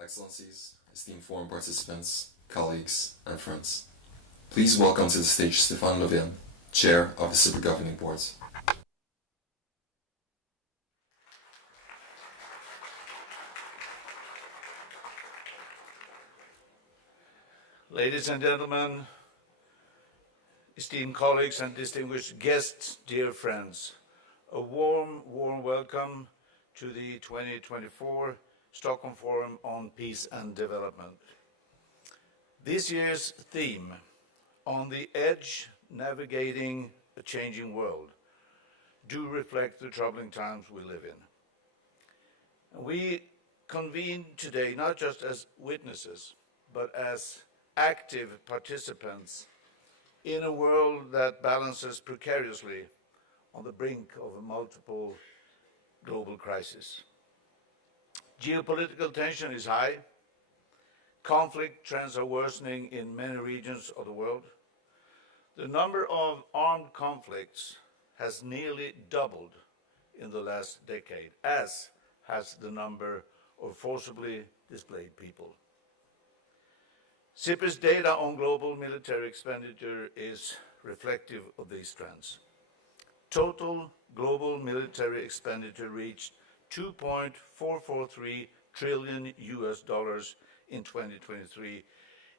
Excellencies, esteemed forum participants, colleagues, and friends. Please welcome to the stage Stefan Löfven, Chair of the SIPRI Governing Board. Ladies and gentlemen, esteemed colleagues and distinguished guests, dear friends, a warm welcome to the 2024 Stockholm Forum on Peace and Development. This year's theme, On the Edge, Navigating a Changing World, do reflect the troubling times we live in. We convene today not just as witnesses, but as active participants in a world that balances precariously on the brink of a multiple global crisis. Geopolitical tension is high. Conflict trends are worsening in many regions of the world. The number of armed conflicts has nearly doubled in the last decade, as has the number of forcibly displaced people. SIPRI's data on global military expenditure is reflective of these trends. Total global military expenditure reached $2.443 trillion in 2023.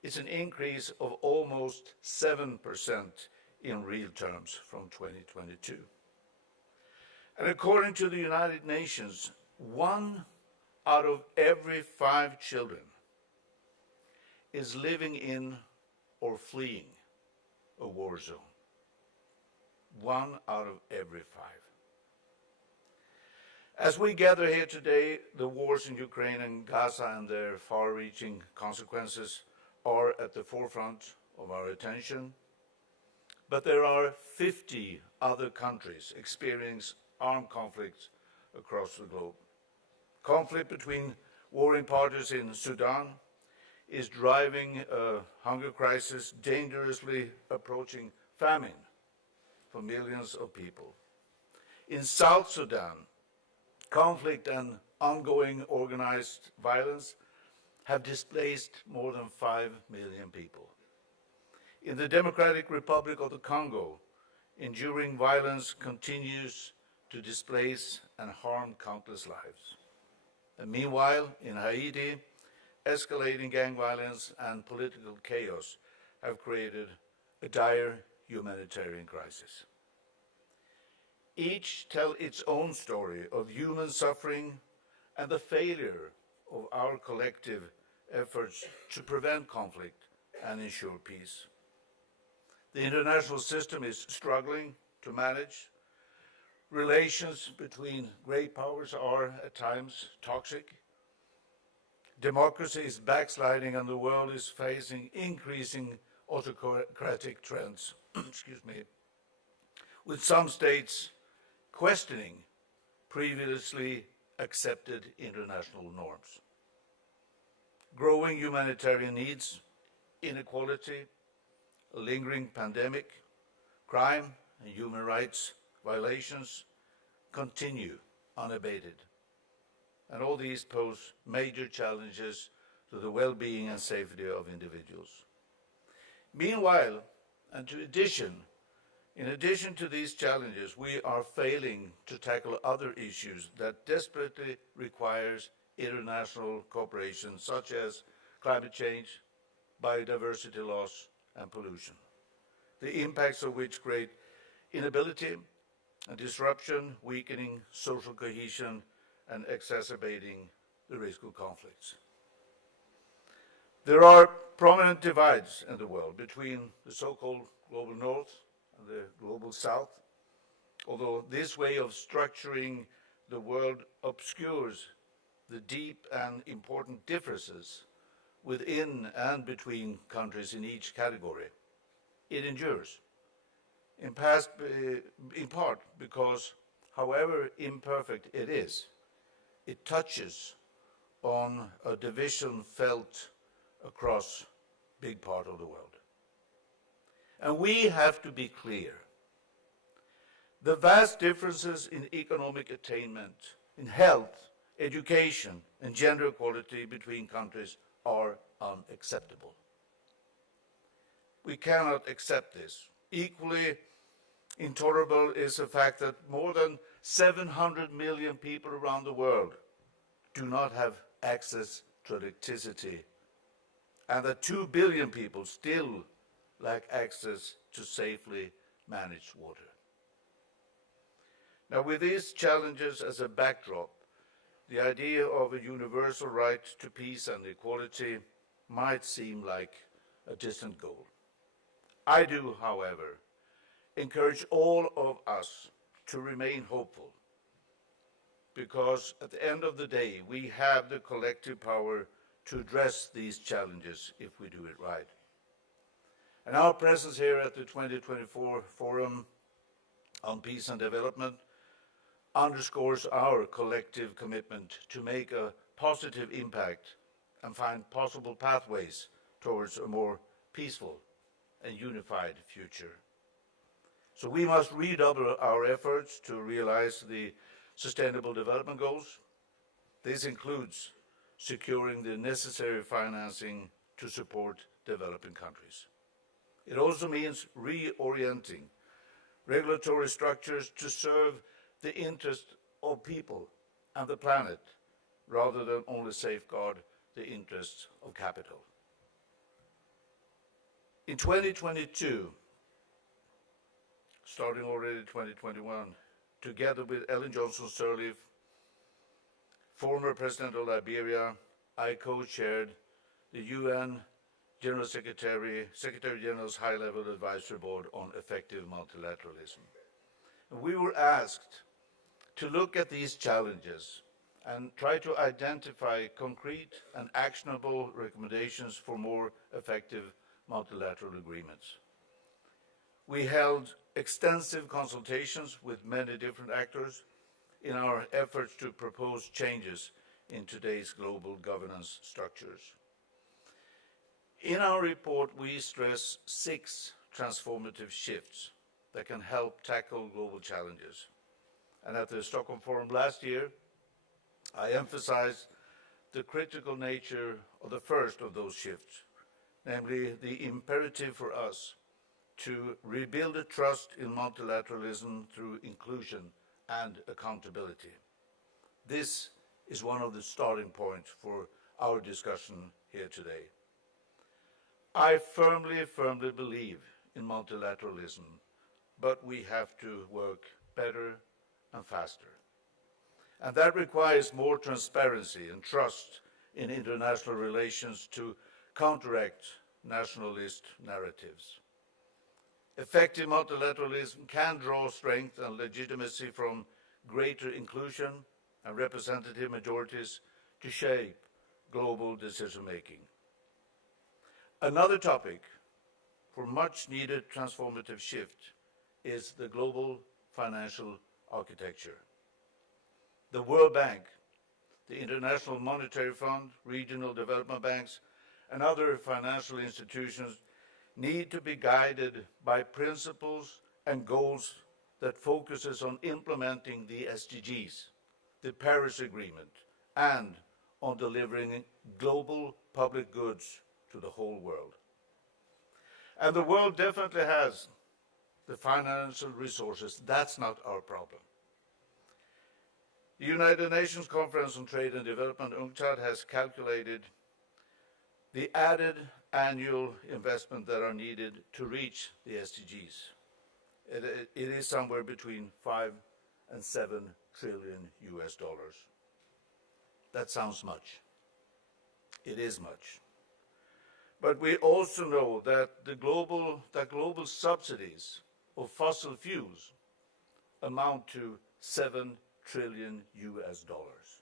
It's an increase of almost 7% in real terms from 2022. And according to the United Nations, 1 out of every 5 children is living in or fleeing a war zone. 1 out of every 5. As we gather here today, the wars in Ukraine and Gaza and their far-reaching consequences are at the forefront of our attention. But there are 50 other countries experiencing armed conflicts across the globe. Conflict between warring parties in Sudan is driving a hunger crisis dangerously approaching famine for millions of people. In South Sudan, conflict and ongoing organized violence have displaced more than 5 million people. In the Democratic Republic of the Congo, enduring violence continues to displace and harm countless lives. And meanwhile, in Haiti, escalating gang violence and political chaos have created a dire humanitarian crisis. Each tell its own story of human suffering and the failure of our collective efforts to prevent conflict and ensure peace. The international system is struggling to manage. Relations between great powers are at times toxic. Democracy is backsliding and the world is facing increasing autocratic trends, with some states questioning previously accepted international norms. Growing humanitarian needs, inequality, a lingering pandemic, crime and human rights violations continue unabated. And all these pose major challenges to the well-being and safety of individuals. Meanwhile, and in addition to these challenges, we are failing to tackle other issues that desperately requires international cooperation, such as climate change, biodiversity loss, and pollution, the impacts of which create inability and disruption, weakening social cohesion, and exacerbating the risk of conflicts. There are prominent divides in the world between the so-called global north and the global south, although this way of structuring the world obscures the deep and important differences within and between countries in each category. It endures, in part because, however imperfect it is, it touches on a division felt across a big part of the world. And we have to be clear. The vast differences in economic attainment, in health, education, and gender equality between countries are unacceptable. We cannot accept this. Equally intolerable is the fact that more than 700 million people around the world do not have access to electricity, and that 2 billion people still lack access to safely managed water. Now, with these challenges as a backdrop, the idea of a universal right to peace and equality might seem like a distant goal. I do, however, encourage all of us to remain hopeful, because at the end of the day, we have the collective power to address these challenges if we do it right. And our presence here at the 2024 Forum on Peace and Development underscores our collective commitment to make a positive impact and find possible pathways towards a more peaceful and unified future. So we must redouble our efforts to realize the Sustainable Development Goals. This includes securing the necessary financing to support developing countries. It also means reorienting regulatory structures to serve the interest of people and the planet, rather than only safeguard the interests of capital. In 2022, starting already 2021, together with Ellen Johnson Sirleaf, former President of Liberia, I co-chaired the UN General Secretary General's High-Level Advisory Board on Effective Multilateralism. And we were asked to look at these challenges and try to identify concrete and actionable recommendations for more effective multilateral agreements. We held extensive consultations with many different actors in our efforts to propose changes in today's global governance structures. In our report, we stress 6 transformative shifts that can help tackle global challenges. And at the Stockholm Forum last year, I emphasized the critical nature of the first of those shifts, namely the imperative for us to rebuild a trust in multilateralism through inclusion and accountability. This is one of the starting points for our discussion here today. I firmly believe in multilateralism, but we have to work better and faster. And that requires more transparency and trust in international relations to counteract nationalist narratives. Effective multilateralism can draw strength and legitimacy from greater inclusion and representative majorities to shape global decision-making. Another topic for much-needed transformative shift is the global financial architecture. The World Bank, the International Monetary Fund, regional development banks, and other financial institutions need to be guided by principles and goals that focuses on implementing the SDGs, the Paris Agreement, and on delivering global public goods to the whole world. And the world definitely has the financial resources. That's not our problem. The United Nations Conference on Trade and Development, UNCTAD, has calculated the added annual investment that are needed to reach the SDGs. It is somewhere between 5 and 7 trillion US dollars. That sounds much. It is much. But we also know that global subsidies of fossil fuels amount to 7 trillion US dollars.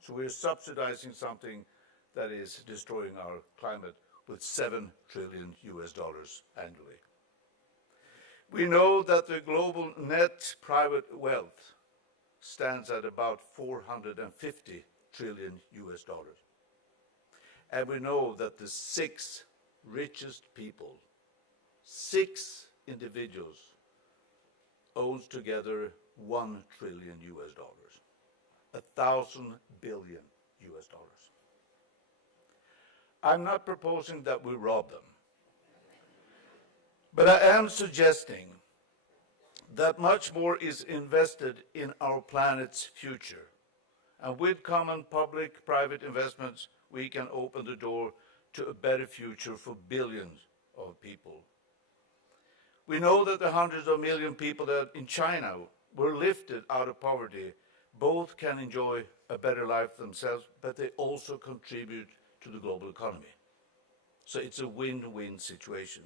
So we're subsidizing something that is destroying our climate with 7 trillion US dollars annually. We know that the global net private wealth stands at about 450 trillion US dollars. And we know that the 6 richest people, 6 individuals, owns together 1 trillion US dollars. 1,000 billion US dollars. I'm not proposing that we rob them, but I am suggesting that much more is invested in our planet's future. And with common public-private investments, we can open the door to a better future for billions of people. We know that the hundreds of million people that in China were lifted out of poverty both can enjoy a better life themselves, but they also contribute to the global economy. So it's a win-win situation.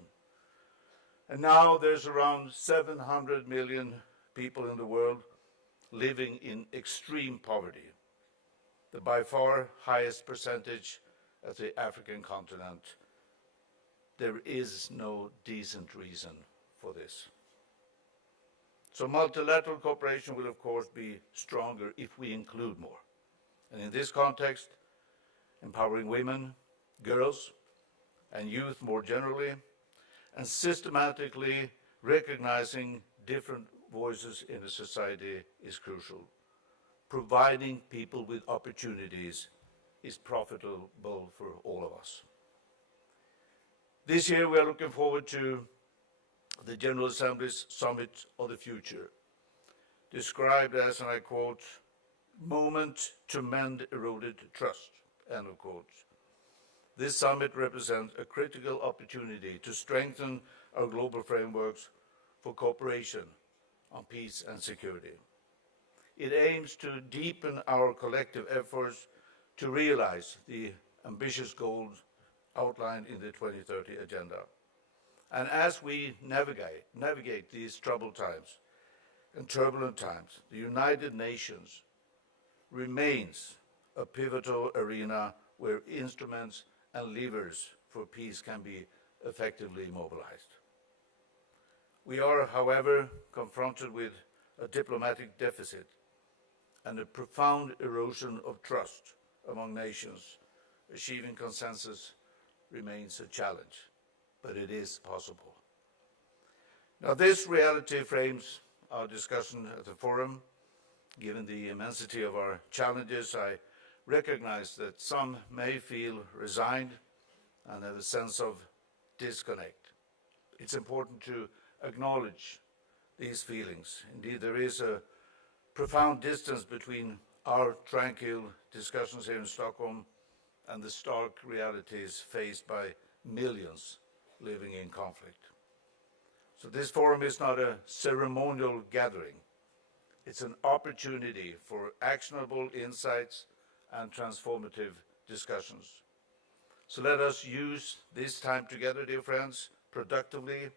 And now there's around 700 million people in the world living in extreme poverty, the by far highest percentage at the African continent. There is no decent reason for this. So multilateral cooperation will, of course, be stronger if we include more. And in this context, empowering women, girls, and youth more generally, and systematically recognizing different voices in the society is crucial. Providing people with opportunities is profitable for all of us. This year we are looking forward to the General Assembly's Summit of the Future, described as, and I quote, moment to mend eroded trust, end of quote. This summit represents a critical opportunity to strengthen our global frameworks for cooperation on peace and security. It aims to deepen our collective efforts to realize the ambitious goals outlined in the 2030 Agenda. And as we navigate these troubled times and turbulent times, the United Nations remains a pivotal arena where instruments and levers for peace can be effectively mobilized. We are, however, confronted with a diplomatic deficit and a profound erosion of trust among nations. Achieving consensus remains a challenge, but it is possible. Now, this reality frames our discussion at the forum. Given the immensity of our challenges, I recognize that some may feel resigned and have a sense of disconnect. It's important to acknowledge these feelings. Indeed, there is a profound distance between our tranquil discussions here in Stockholm and the stark realities faced by millions living in conflict. So this forum is not a ceremonial gathering. It's an opportunity for actionable insights and transformative discussions. So let us use this time together, dear friends, productively,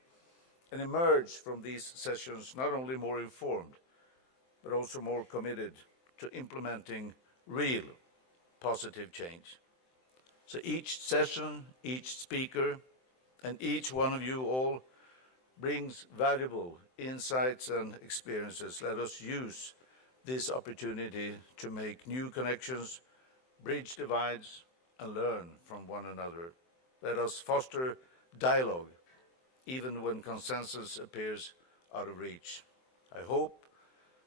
and emerge from these sessions not only more informed, but also more committed to implementing real positive change. So each session, each speaker, and each one of you all brings valuable insights and experiences. Let us use this opportunity to make new connections, bridge divides, and learn from one another. Let us foster dialogue, even when consensus appears out of reach. I hope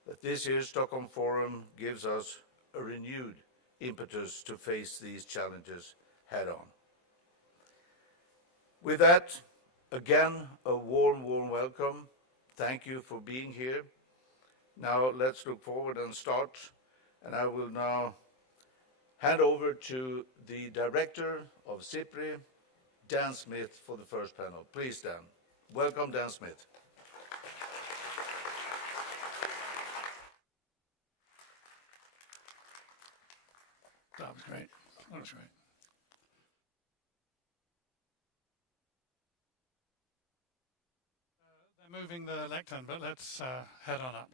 that this year's Stockholm Forum gives us a renewed impetus to face these challenges head-on. With that, again, a warm welcome. Thank you for being here. Now let's look forward and start. And I will now hand over to the Director of SIPRI, Dan Smith, for the first panel. Please, Dan. Welcome, Dan Smith. That was great. That was great. They're moving the lectern, but let's head on up.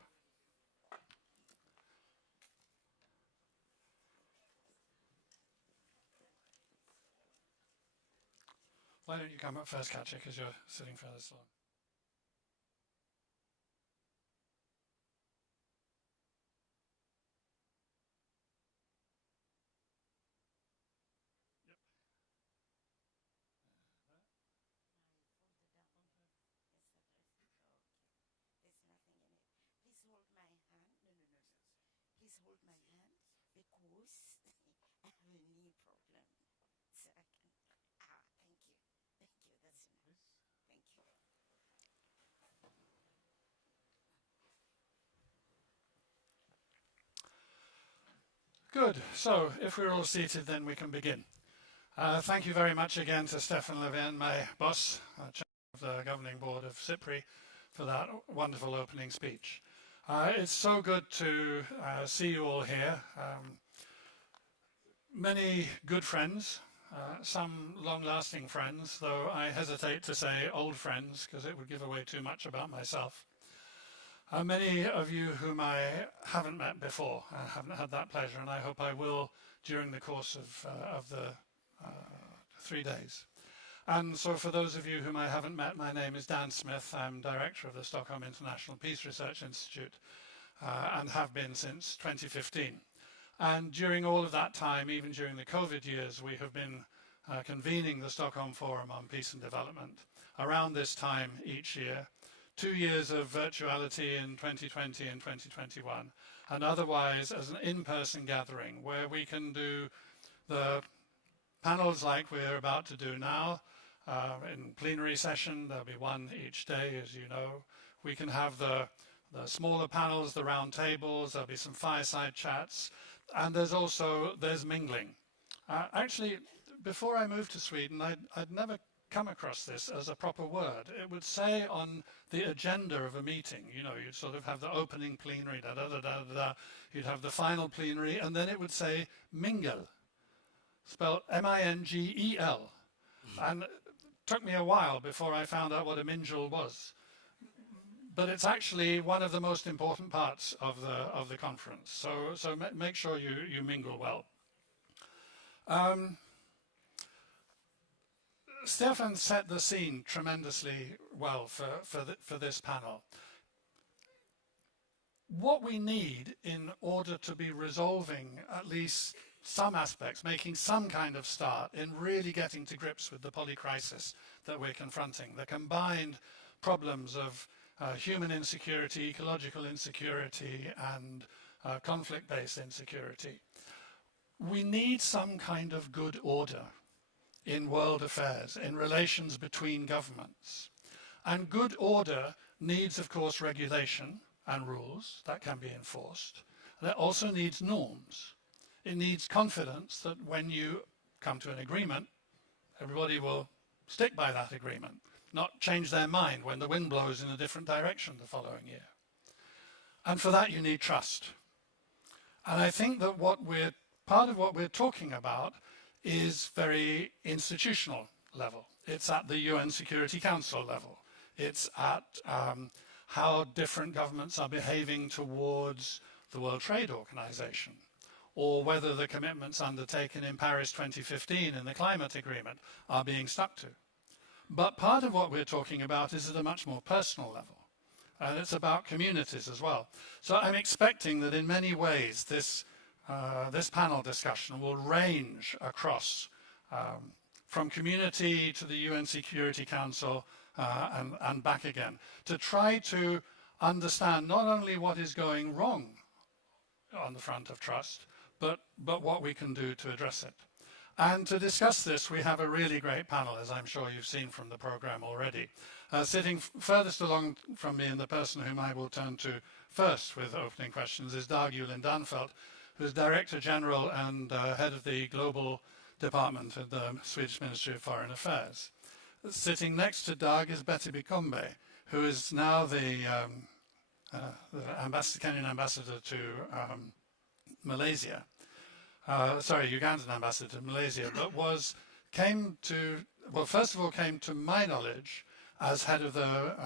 Why don't you come up first, Katja, because you're sitting furthest along. Please hold my hand. Good. So, if we're all seated, then we can begin. Thank you very much again to Stefan Löfven, my boss, chair of the governing board of SIPRI, for that wonderful opening speech. It's so good to see you all here. Many good friends, some long-lasting friends, though I hesitate to say old friends because it would give away too much about myself. Many of you whom I haven't met before, I haven't had that pleasure, and I hope I will during the course of the 3 days. And so for those of you whom I haven't met, my name is Dan Smith. I'm director of the Stockholm International Peace Research Institute and have been since 2015. And during all of that time, even during the COVID years, we have been convening the Stockholm Forum on Peace and Development around this time each year. 2 years of virtuality in 2020 and 2021, and otherwise as an in-person gathering where we can do the panels like we're about to do now. In plenary session, there'll be one each day, as you know. We can have the smaller panels, the round tables, there'll be some fireside chats, and there's mingling. Actually, before I moved to Sweden, I'd never come across this as a proper word. It would say on the agenda of a meeting, you know, you'd sort of have the opening plenary, you'd have the final plenary, and then it would say mingle, spelled M-I-N-G-E-L. And it took me a while before I found out what a mingle was. But it's actually one of the most important parts of the conference. So make sure you mingle well. Stefan set the scene tremendously well for this panel. What we need in order to be resolving at least some aspects, making some kind of start in really getting to grips with the polycrisis that we're confronting, the combined problems of human insecurity, ecological insecurity, and conflict-based insecurity. We need some kind of good order in world affairs, in relations between governments. And good order needs, of course, regulation and rules that can be enforced. And it also needs norms. It needs confidence that when you come to an agreement, everybody will stick by that agreement, not change their mind when the wind blows in a different direction the following year. And for that you need trust. And I think that part of what we're talking about is very institutional level. It's at the UN Security Council level. It's at how different governments are behaving towards the World Trade Organization, or whether the commitments undertaken in Paris 2015 in the climate agreement are being stuck to. But part of what we're talking about is at a much more personal level. And it's about communities as well. So I'm expecting that in many ways this panel discussion will range across from community to the UN Security Council and back again, to try to understand not only what is going wrong on the front of trust, but what we can do to address it. And to discuss this, we have a really great panel, as I'm sure you've seen from the program already. Sitting furthest along from me, and the person whom I will turn to first with opening questions, is Dag Julin Danfelt, who is Director General and Head of the Global Department at the Swedish Ministry of Foreign Affairs. Sitting next to Dag is Betty Bigombe, who is now the Kenyan ambassador to Malaysia. Ugandan ambassador to Malaysia, but first of all came to my knowledge as head of the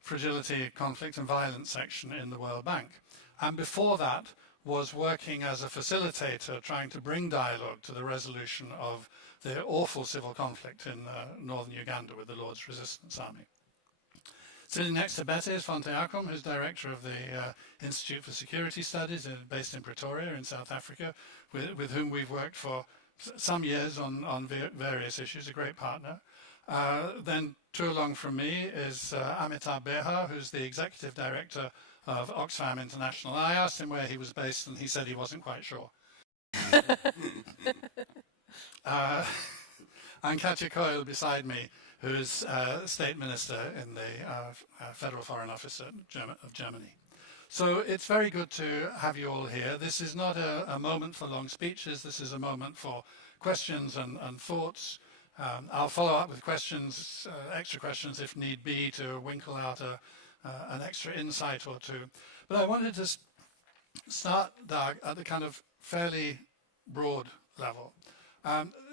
Fragility, Conflict and Violence section in the World Bank. And before that was working as a facilitator, trying to bring dialogue to the resolution of the awful civil conflict in northern Uganda with the Lord's Resistance Army. Sitting next to Betty is Fonteh Akum, who's director of the Institute for Security Studies based in Pretoria in South Africa, with whom we've worked for some years on various issues, a great partner. Then two along from me is Amitabh Behar, who's the executive director of Oxfam International. I asked him where he was based, and he said he wasn't quite sure. And Katja Coyle beside me, who is State Minister in the Federal Foreign Office of Germany. So it's very good to have you all here. This is not a moment for long speeches. This is a moment for questions and thoughts. I'll follow up with questions, extra questions if need be, to winkle out an extra insight or two. But I wanted to start, Dag, at the kind of fairly broad level.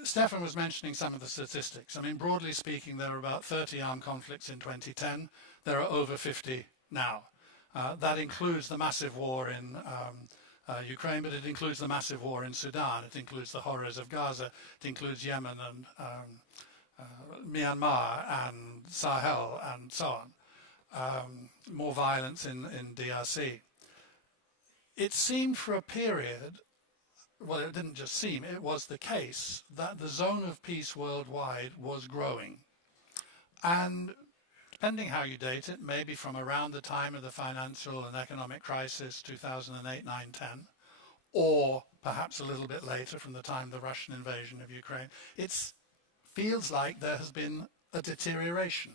Stefan was mentioning some of the statistics. I mean, broadly speaking, there are about 30 armed conflicts in 2010. There are over 50 now. That includes the massive war in Ukraine, but it includes the massive war in Sudan. It includes the horrors of Gaza. It includes Yemen and Myanmar and Sahel and so on. More violence in DRC. It seemed for a period, well, it didn't just seem, it was the case that the zone of peace worldwide was growing. And depending how you date it, maybe from around the time of the financial and economic crisis, 2008, 9, 10, or perhaps a little bit later from the time of the Russian invasion of Ukraine, it feels like there has been a deterioration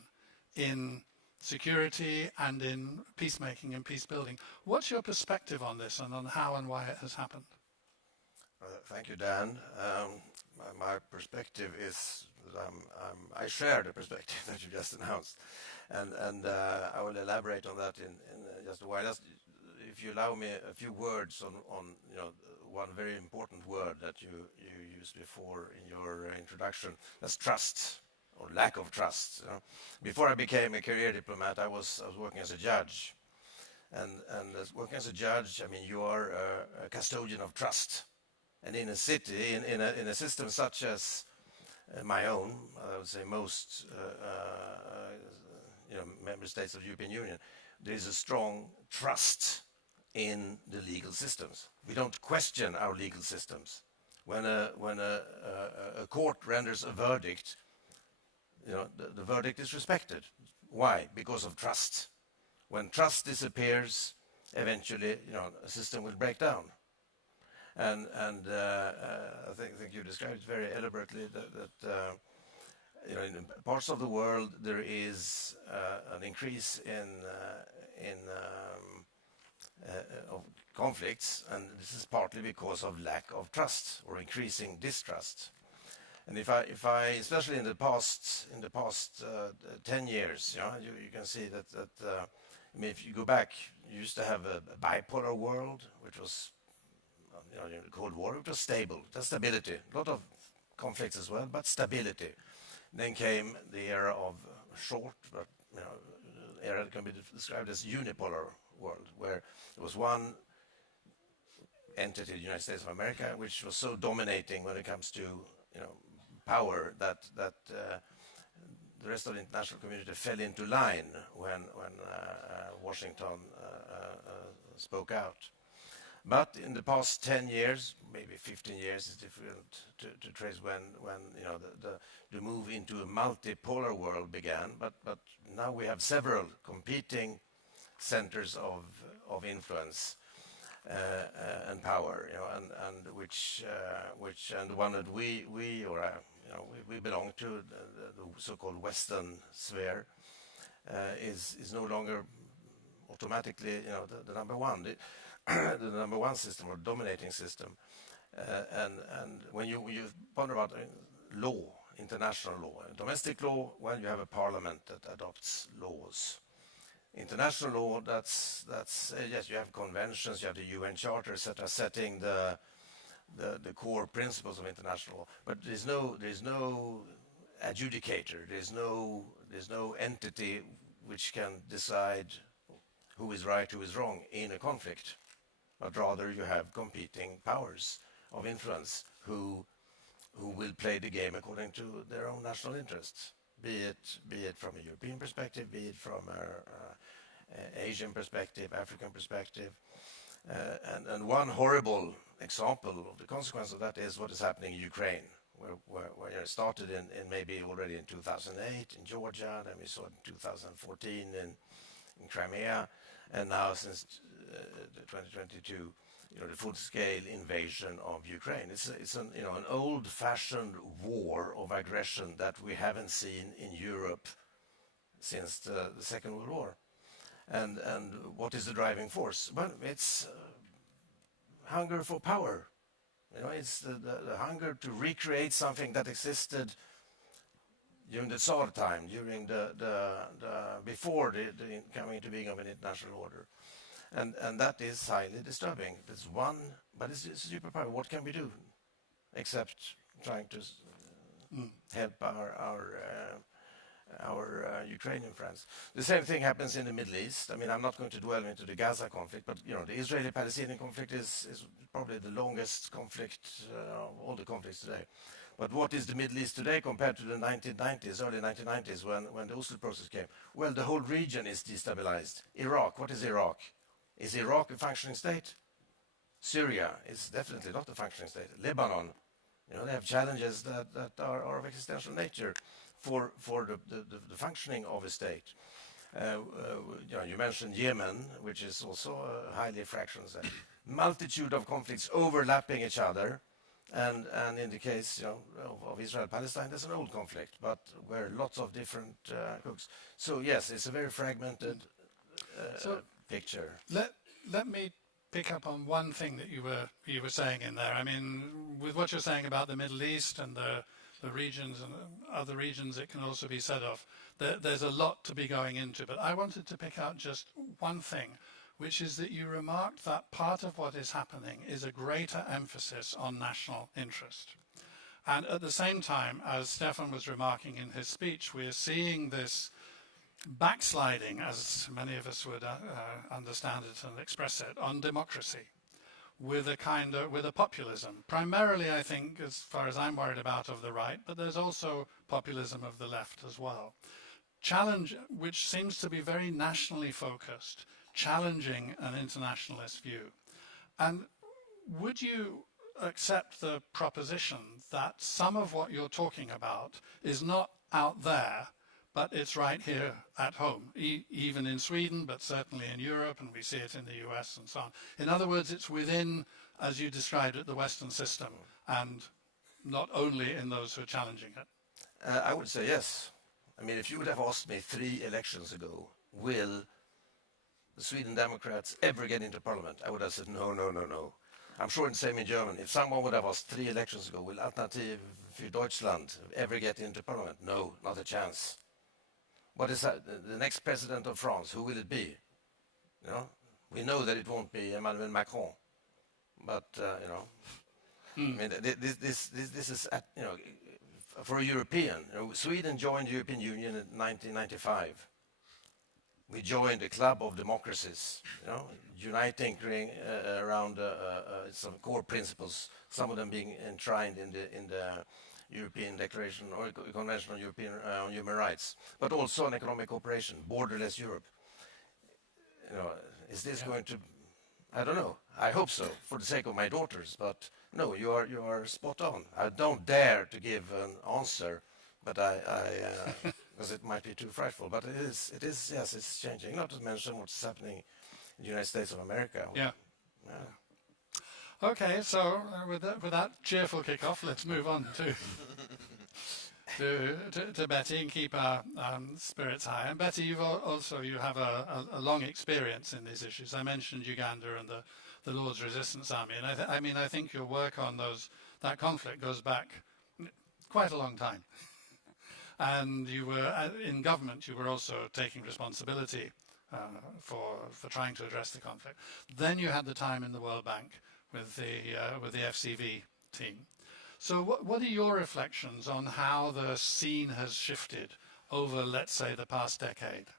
in security and in peacemaking and peace building. What's your perspective on this and on how and why it has happened? Thank you, Dan. My perspective is that I share the perspective that you just announced, and I will elaborate on that in just a while. Just, if you allow me a few words on one very important word that you used before in your introduction. That's trust, or lack of trust. Before I became a career diplomat, I was working as a judge, and working as a judge, I mean, you are a custodian of trust. And in a city, in a system such as my own, I would say most member states of the European Union, there is a strong trust in the legal systems. We don't question our legal systems. When a court renders a verdict, the verdict is respected. Why? Because of trust. When trust disappears, eventually, a system will break down. And I think you described it very elaborately that in parts of the world there is an increase of conflicts, and this is partly because of lack of trust or increasing distrust. And if I especially in the past 10 years, you can see that I mean, if you go back, you used to have a bipolar world, which was in the Cold War, it was stable, just stability. A lot of conflicts as well, but stability. Then came the era of short, but era that can be described as unipolar world, where there was one entity, the United States of America, which was so dominating when it comes to power that the rest of the international community fell into line when Washington spoke out. But in the past 10 years, maybe 15 years, it's difficult to trace when the move into a multipolar world began. But now we have several competing centers of influence and power, and which and one that we belong to, the so-called Western sphere, is no longer automatically the number one. The number one system or dominating system, and when you wonder about law, international law, domestic law, well, you have a parliament that adopts laws. International law, that's yes, you have conventions, you have the UN Charter, etc., setting the core principles of international law. But there's no adjudicator. There's no entity which can decide who is right, who is wrong in a conflict. But rather you have competing powers of influence who will play the game according to their own national interests, be it from a European perspective, be it from an Asian perspective, African perspective. And one horrible example of the consequence of that is what is happening in Ukraine, where it started in maybe already in 2008 in Georgia, then we saw it in 2014 in Crimea, and now since 2022, the full-scale invasion of Ukraine. It's an old-fashioned war of aggression that we haven't seen in Europe since the Second World War, And what is the driving force? Well, it's hunger for power. You know, it's the hunger to recreate something that existed during the Tsar time, during before the coming into being of an international order. And that is highly disturbing. That's one, but it's a superpower. What can we do except trying to help our Ukrainian friends? The same thing happens in the Middle East. I mean, I'm not going to dwell into the Gaza conflict, but you know, the Israeli-Palestinian conflict is probably the longest conflict of all the conflicts today. But what is the Middle East today compared to the 1990s, early 1990s, when the Oslo process came? Well, the whole region is destabilized. Iraq, what is Iraq? Is Iraq a functioning state? Syria is definitely not a functioning state. Lebanon, you know, they have challenges that are of existential nature for the functioning of a state. You know, you mentioned Yemen, which is also a highly fractional state. Multitude of conflicts overlapping each other. And in the case, you know, of Israel-Palestine, there's an old conflict, but where lots of different cooks. So yes, it's a very fragmented picture. Let me pick up on one thing that you were saying in there. I mean, with what you're saying about the Middle East and the regions and other regions, it can also be said of. There's a lot to be going into, but I wanted to pick out just one thing, which is that you remarked that part of what is happening is a greater emphasis on national interest. And at the same time, as Stefan was remarking in his speech, we're seeing this backsliding, as many of us would understand it and express it, on democracy, with a populism. Primarily, I think, as far as I'm worried about, of the right, but there's also populism of the left as well. Challenge, which seems to be very nationally focused, challenging an internationalist view. And would you accept the proposition that some of what you're talking about is not out there, but it's right here at home, even in Sweden, but certainly in Europe, and we see it in the US and so on. In other words, it's within, as you described it, the Western system, and not only in those who are challenging it. I would say yes. I mean, if you would have asked me 3 elections ago, will the Sweden Democrats ever get into parliament? I would have said no, no, no, no. I'm sure it's the same in Germany. If someone would have asked 3 elections ago, will Alternative für Deutschland ever get into parliament? No, not a chance. What is that? The next president of France? Who will it be? You know, we know that it won't be Emmanuel Macron, but you know, I mean, this is you know, for a European. You know, Sweden joined the European Union in 1995. We joined a club of democracies, you know, uniting around some core principles. Some of them being enshrined in the European Declaration or Convention on European Human Rights, but also on economic cooperation, borderless Europe. You know, is this going to? I don't know. I hope so, for the sake of my daughters. But no, you are spot on. I don't dare to give an answer, but because it might be too frightful. But it is. Yes, it's changing. Not to mention what's happening in the United States of America. Yeah. Okay, so with that cheerful kick-off, let's move on to Betty and keep our spirits high. And Betty, you have a long experience in these issues. I mentioned Uganda and the Lord's Resistance Army, and I think your work on that conflict goes back quite a long time. And you were in government. You were also taking responsibility for trying to address the conflict. Then you had the time in the World Bank with the FCV team. So what are your reflections on how the scene has shifted over, let's say, the past decade?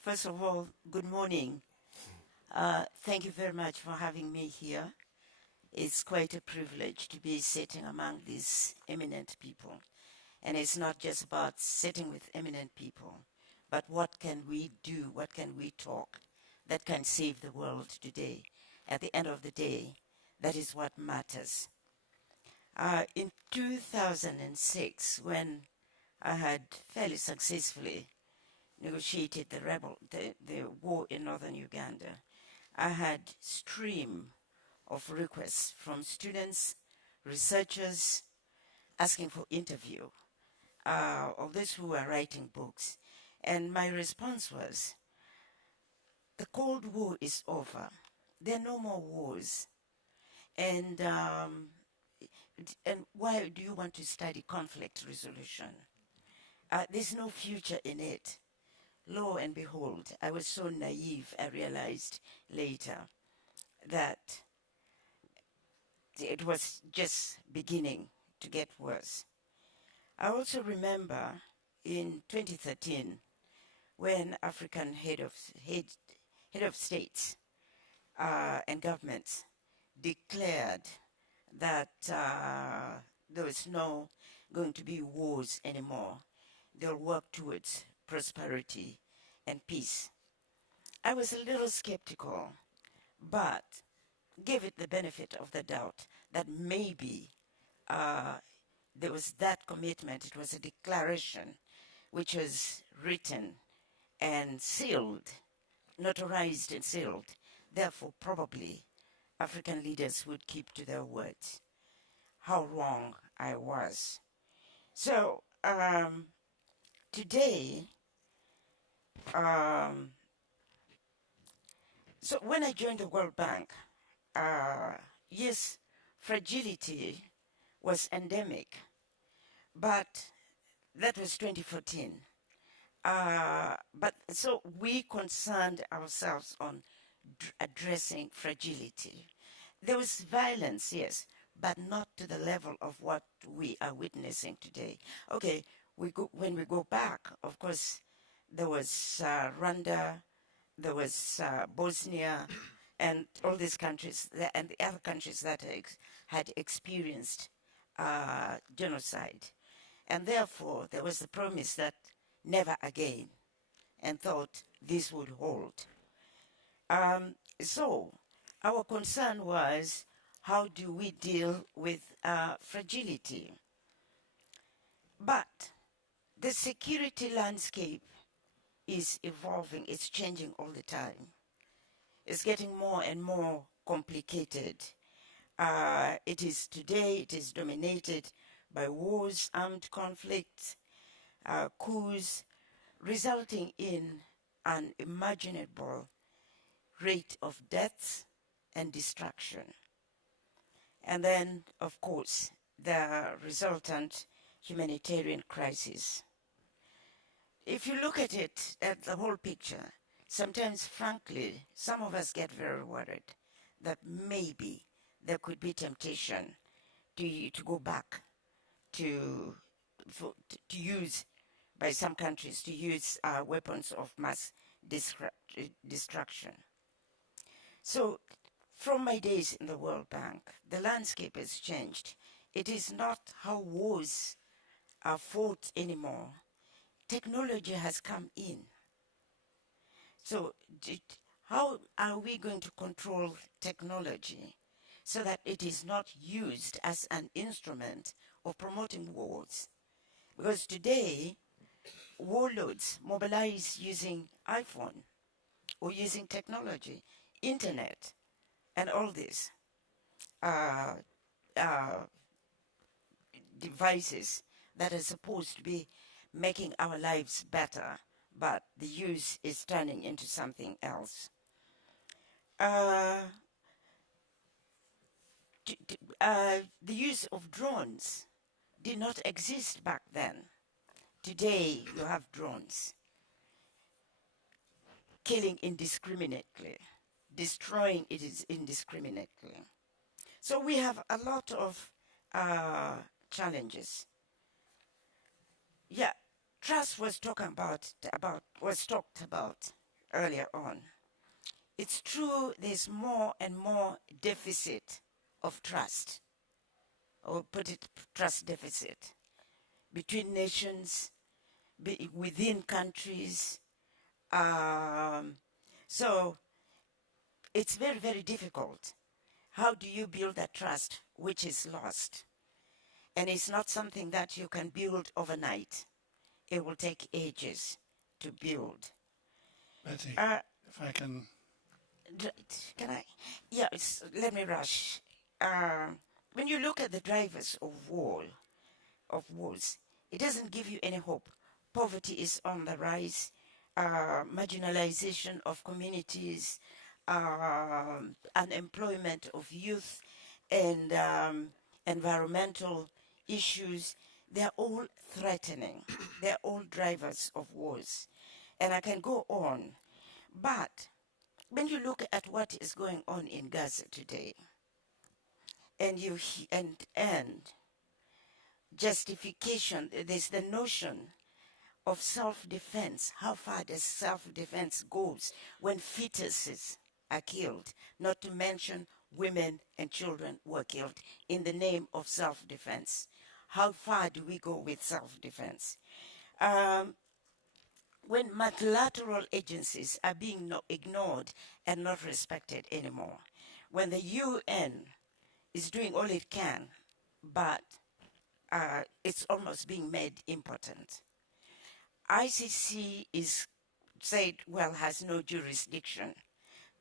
First of all, good morning. Thank you very much for having me here. It's quite a privilege to be sitting among these eminent people. And it's not just about sitting with eminent people, but what can we do, what can we talk that can save the world today. At the end of the day, that is what matters. In 2006, when I had fairly successfully negotiated the war in northern Uganda, I had stream of requests from students, researchers, asking for interview of those who were writing books. And my response was, the Cold War is over. There are no more wars. And why do you want to study conflict resolution? There's no future in it. Lo and behold, I was so naive, I realized later that it was just beginning to get worse. I also remember in 2013 when African head of states and governments declared that there was no going to be wars anymore. They'll work towards prosperity and peace. I was a little skeptical, but gave it the benefit of the doubt that maybe there was that commitment. It was a declaration which was written and sealed, notarized and sealed. Therefore, probably African leaders would keep to their words. How wrong I was. So today, so when I joined the World Bank, yes, fragility was endemic, but that was 2014. But so we concerned ourselves on addressing fragility. There was violence, yes, but not to the level of what we are witnessing today. Okay, when we go back, of course, there was Rwanda, there was Bosnia, and all these countries, and the other countries that had experienced genocide. And therefore, there was the promise that never again, and thought this would hold. So our concern was, how do we deal with fragility? But the security landscape is evolving, it's changing all the time. It's getting more and more complicated. It is dominated by wars, armed conflicts, coups, resulting in an unimaginable rate of deaths and destruction. And then, of course, the resultant humanitarian crisis. If you look at it, at the whole picture, sometimes, frankly, some of us get very worried that maybe there could be temptation to go back to use, by some countries, to use weapons of mass destruction. So, from my days in the World Bank, the landscape has changed. It is not how wars are fought anymore. Technology has come in. So, how are we going to control technology so that it is not used as an instrument of promoting wars? Because today, warlords mobilize using iPhone or using technology, internet, and all these devices that are supposed to be making our lives better, but the use is turning into something else. The use of drones did not exist back then. Today, you have drones killing indiscriminately, destroying it indiscriminately. So we have a lot of challenges. Yeah, trust was talked about earlier on. It's true, there's more and more deficit of trust, or put it, trust deficit, between nations, within countries. So it's very, very difficult. How do you build that trust which is lost? And it's not something that you can build overnight. It will take ages to build. Betty, if I can... Can I? Yeah, let me rush. When you look at the drivers of wars, it doesn't give you any hope. poverty is on the rise, marginalization of communities, unemployment of youth, and environmental issues. They're all threatening. They're all drivers of wars. And I can go on. But when you look at what is going on in Gaza today, and justification, there's the notion of self-defense. How far does self-defense goes when fetuses are killed, not to mention women and children were killed in the name of self-defense? How far do we go with self-defense? When multilateral agencies are being ignored and not respected anymore, when the UN is doing all it can, but it's almost being made impotent. ICC is said, well, has no jurisdiction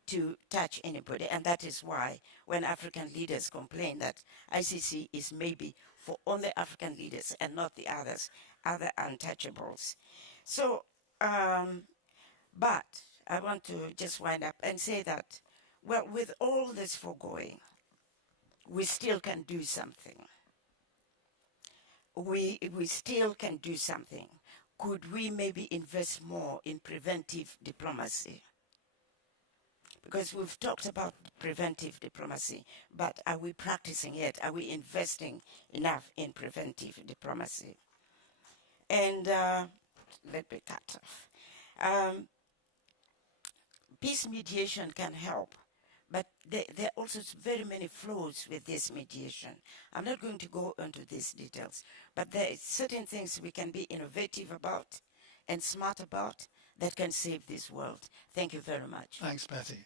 to touch anybody, and that is why when African leaders complain that ICC is maybe for only African leaders and not the other untouchables. So, but I want to just wind up and say that, well, with all this foregoing, we still can do something. We still can do something. Could we maybe invest more in preventive diplomacy? Because we've talked about preventive diplomacy, but are we practicing it? Are we investing enough in preventive diplomacy? And let me cut off. Peace mediation can help, but there are also very many flaws with this mediation. I'm not going to go into these details, but there are certain things we can be innovative about and smart about that can save this world. Thank you very much. Thanks, Betty.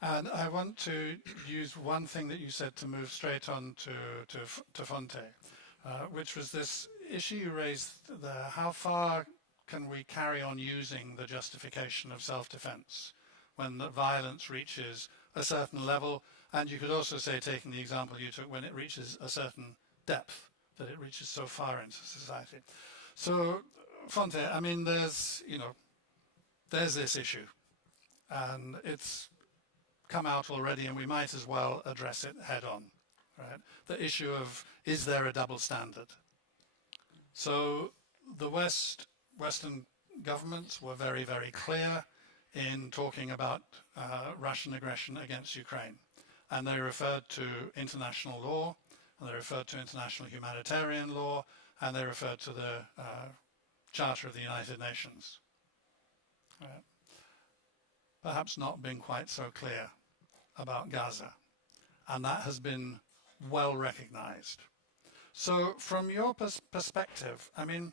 And I want to use one thing that you said to move straight on to Fonteh, which was this issue you raised there. How far can we carry on using the justification of self-defense when the violence reaches a certain level? And you could also say, taking the example you took, when it reaches a certain depth, that it reaches so far into society. So, Fonteh, I mean, there's this issue, and it's come out already, and we might as well address it head on, right? The issue of, is there a double standard? So the Western governments were very, very clear in talking about Russian aggression against Ukraine. And they referred to international law, and they referred to international humanitarian law, and they referred to the Charter of the United Nations. Right. Perhaps not been quite so clear about Gaza, and that has been well recognized. So from your perspective, I mean,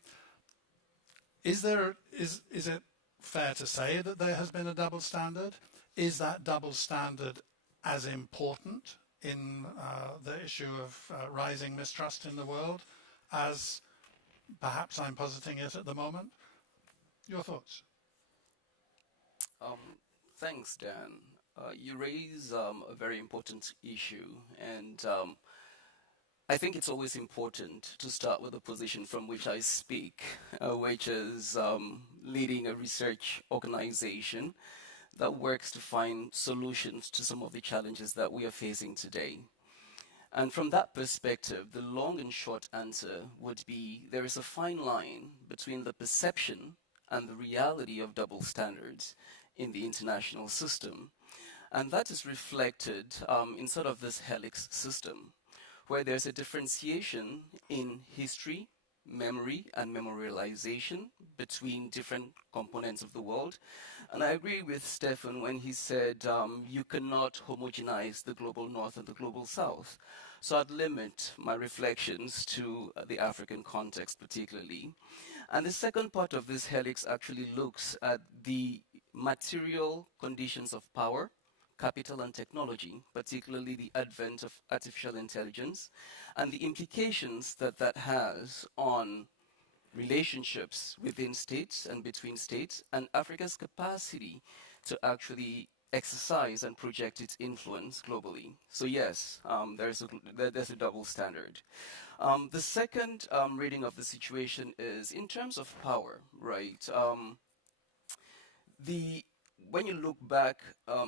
is it fair to say that there has been a double standard? Is that double standard as important in the issue of rising mistrust in the world as perhaps I'm positing it at the moment? Your thoughts? Thanks, Dan. You raise a very important issue, and I think it's always important to start with the position from which I speak, which is leading a research organization that works to find solutions to some of the challenges that we are facing today. And from that perspective, the long and short answer would be there is a fine line between the perception and the reality of double standards in the international system. And that is reflected in sort of this helix system, where there's a differentiation in history, memory, and memorialization between different components of the world. And I agree with Stefan when he said you cannot homogenize the global north and the global south. So I'd limit my reflections to the African context particularly. And the second part of this helix actually looks at the material conditions of power, capital and technology, particularly the advent of artificial intelligence, and the implications that that has on relationships within states and between states, and Africa's capacity to actually exercise and project its influence globally. So yes, there's a double standard. The second reading of the situation is in terms of power, right? When you look back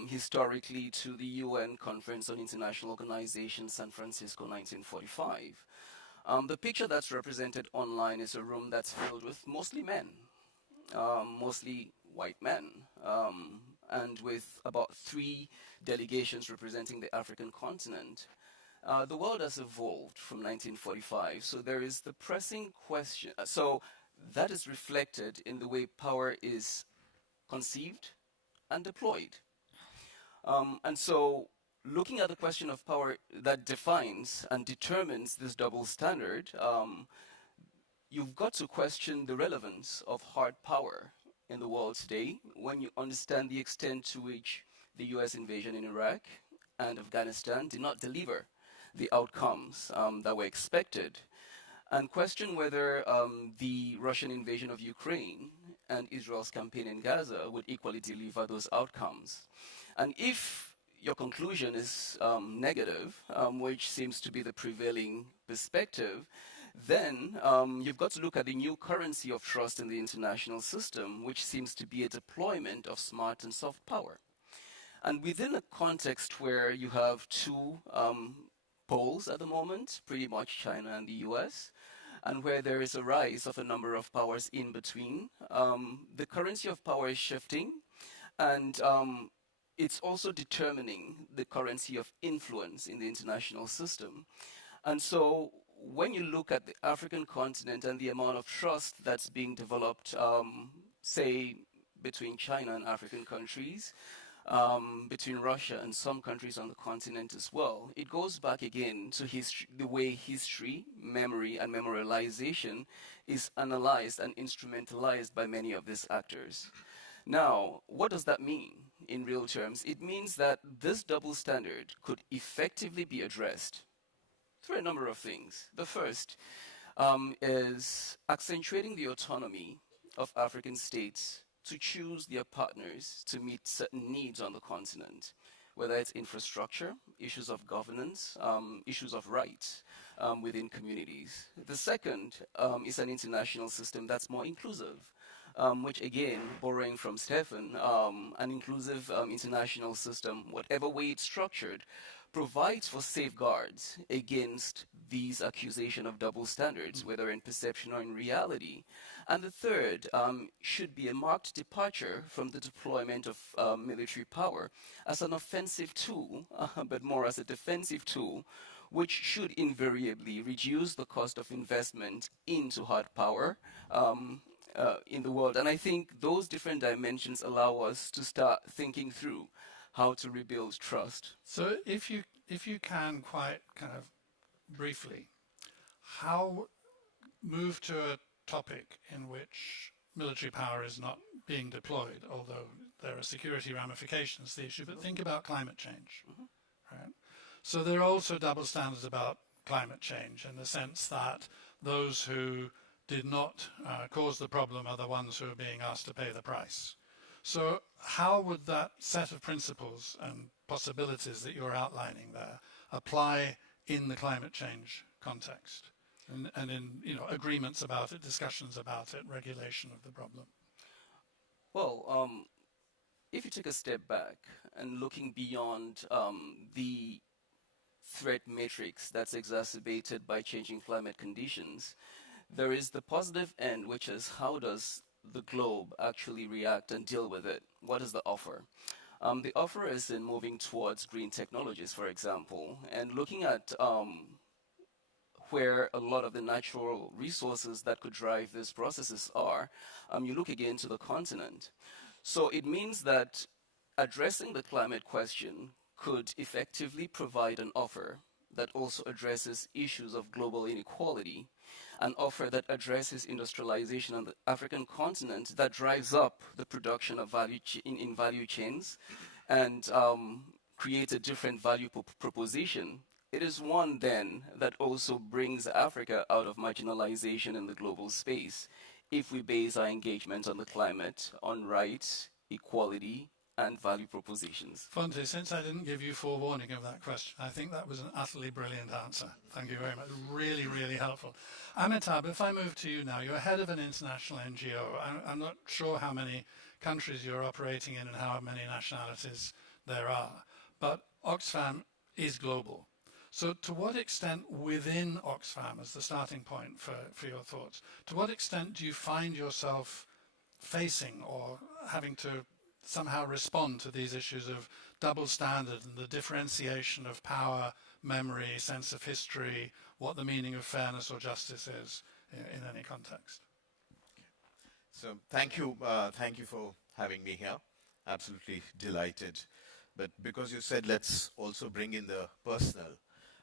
historically to the UN Conference on International Organization, San Francisco, 1945, the picture that's represented online is a room that's filled with mostly men, mostly white men, and with about 3 delegations representing the African continent. The world has evolved from 1945, so there is the pressing question. So that is reflected in the way power is conceived and deployed. And so looking at the question of power that defines and determines this double standard, you've got to question the relevance of hard power in the world today when you understand the extent to which the US invasion in Iraq and Afghanistan did not deliver the outcomes that were expected, and question whether the Russian invasion of Ukraine and Israel's campaign in Gaza would equally deliver those outcomes. And if your conclusion is negative, which seems to be the prevailing perspective, then you've got to look at the new currency of trust in the international system, which seems to be a deployment of smart and soft power. And within a context where you have 2 poles at the moment, pretty much China and the US, and where there is a rise of a number of powers in between, the currency of power is shifting, and it's also determining the currency of influence in the international system. And so when you look at the African continent and the amount of trust that's being developed, say, between China and African countries, between Russia and some countries on the continent as well, it goes back again to history, the way history, memory, and memorialization is analyzed and instrumentalized by many of these actors. Now, what does that mean in real terms? It means that this double standard could effectively be addressed through a number of things. The first is accentuating the autonomy of African states to choose their partners to meet certain needs on the continent, whether it's infrastructure, issues of governance, issues of rights within communities. The second is an international system that's more inclusive, which again, borrowing from Stefan, an inclusive international system, whatever way it's structured, provides for safeguards against these accusations of double standards, whether in perception or in reality. And the third should be a marked departure from the deployment of military power as an offensive tool, but more as a defensive tool, which should invariably reduce the cost of investment into hard power in the world. And I think those different dimensions allow us to start thinking through how to rebuild trust. So if you can quite kind of briefly, how move to a topic in which military power is not being deployed, although there are security ramifications to the issue, but think about climate change, right? So there are also double standards about climate change in the sense that those who did not cause the problem are the ones who are being asked to pay the price. So how would that set of principles and possibilities that you're outlining there apply in the climate change context and in agreements about it, discussions about it, regulation of the problem? Well, if you take a step back and looking beyond the threat matrix that's exacerbated by changing climate conditions, there is the positive end, which is how does the globe actually react and deal with it? What is the offer? The offer is in moving towards green technologies, for example, and looking at where a lot of the natural resources that could drive these processes are. You look again to the continent. So it means that addressing the climate question could effectively provide an offer that also addresses issues of global inequality, an offer that addresses industrialization on the African continent that drives up the production of value in value chains and creates a different value proposition. It is one then that also brings Africa out of marginalization in the global space if we base our engagement on the climate on rights, equality, and value propositions. Fonteh, since I didn't give you forewarning of that question, I think that was an utterly brilliant answer. Thank you very much. Really, really helpful. Amitabh, if I move to you now, you're head of an international NGO. I'm not sure how many countries you're operating in and how many nationalities there are, but Oxfam is global. So to what extent within Oxfam, as the starting point for your thoughts, to what extent do you find yourself facing or having to somehow respond to these issues of double standard and the differentiation of power, memory, sense of history, what the meaning of fairness or justice is in any context? So thank you for having me here. Absolutely delighted. But because you said let's also bring in the personal,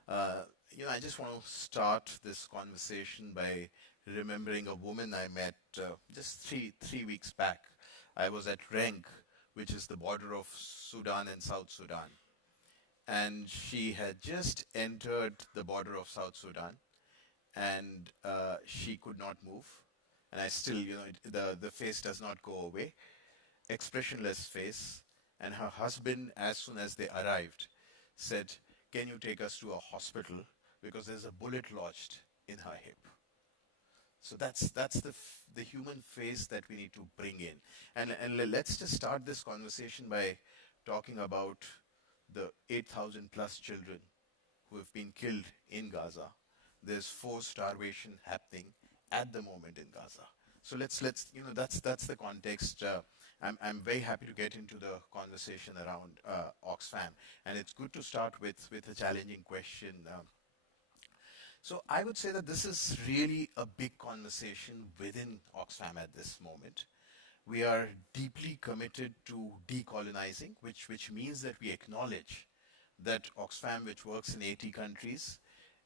I just want to start this conversation by remembering a woman I met just three weeks back. I was at Renk, which is the border of Sudan and South Sudan. And she had just entered the border of South Sudan, and she could not move. And I still, the face does not go away, expressionless face. And her husband, as soon as they arrived, said, "Can you take us to a hospital because there's a bullet lodged in her hip?" So that's the human face that we need to bring in. And let's just start this conversation by talking about the 8,000 plus children who have been killed in Gaza. There's forced starvation happening at the moment in Gaza. So let's that's the context. I'm very happy to get into the conversation around Oxfam, and it's good to start with a challenging question. So I would say that this is really a big conversation within Oxfam at this moment. We are deeply committed to decolonizing, which means that we acknowledge that Oxfam, which works in 80 countries,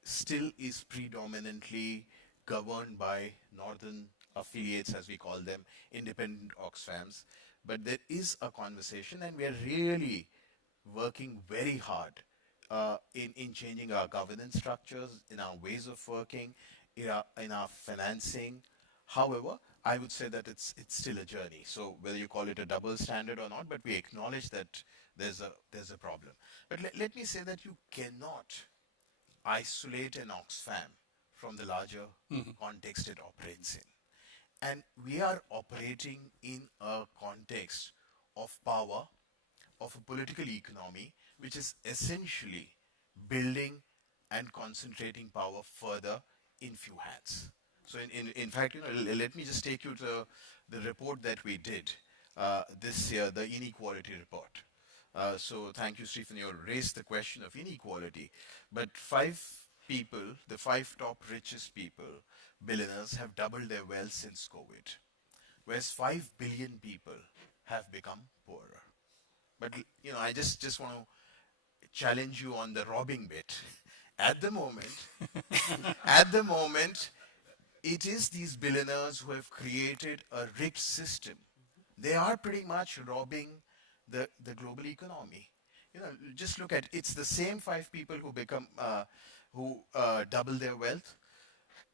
still is predominantly governed by northern affiliates, as we call them, independent Oxfams. But there is a conversation, and we are really working very hard in changing our governance structures, in our ways of working, in our financing. However, I would say that it's still a journey. So whether you call it a double standard or not, but we acknowledge that there's a problem. But let me say that you cannot isolate an Oxfam from the larger context it operates in. And we are operating in a context of power, of a political economy, which is essentially building and concentrating power further in few hands. So in fact, let me just take you to the report that we did this year, the Inequality report. So thank you, Stefan, you raised the question of inequality. But the five top richest people, billionaires, have doubled their wealth since COVID, whereas 5 billion people have become poorer. But I just want to challenge you on the robbing bit. At the moment, it is these billionaires who have created a rigged system. They are pretty much robbing the global economy. Just look at it's the same 5 people who double their wealth.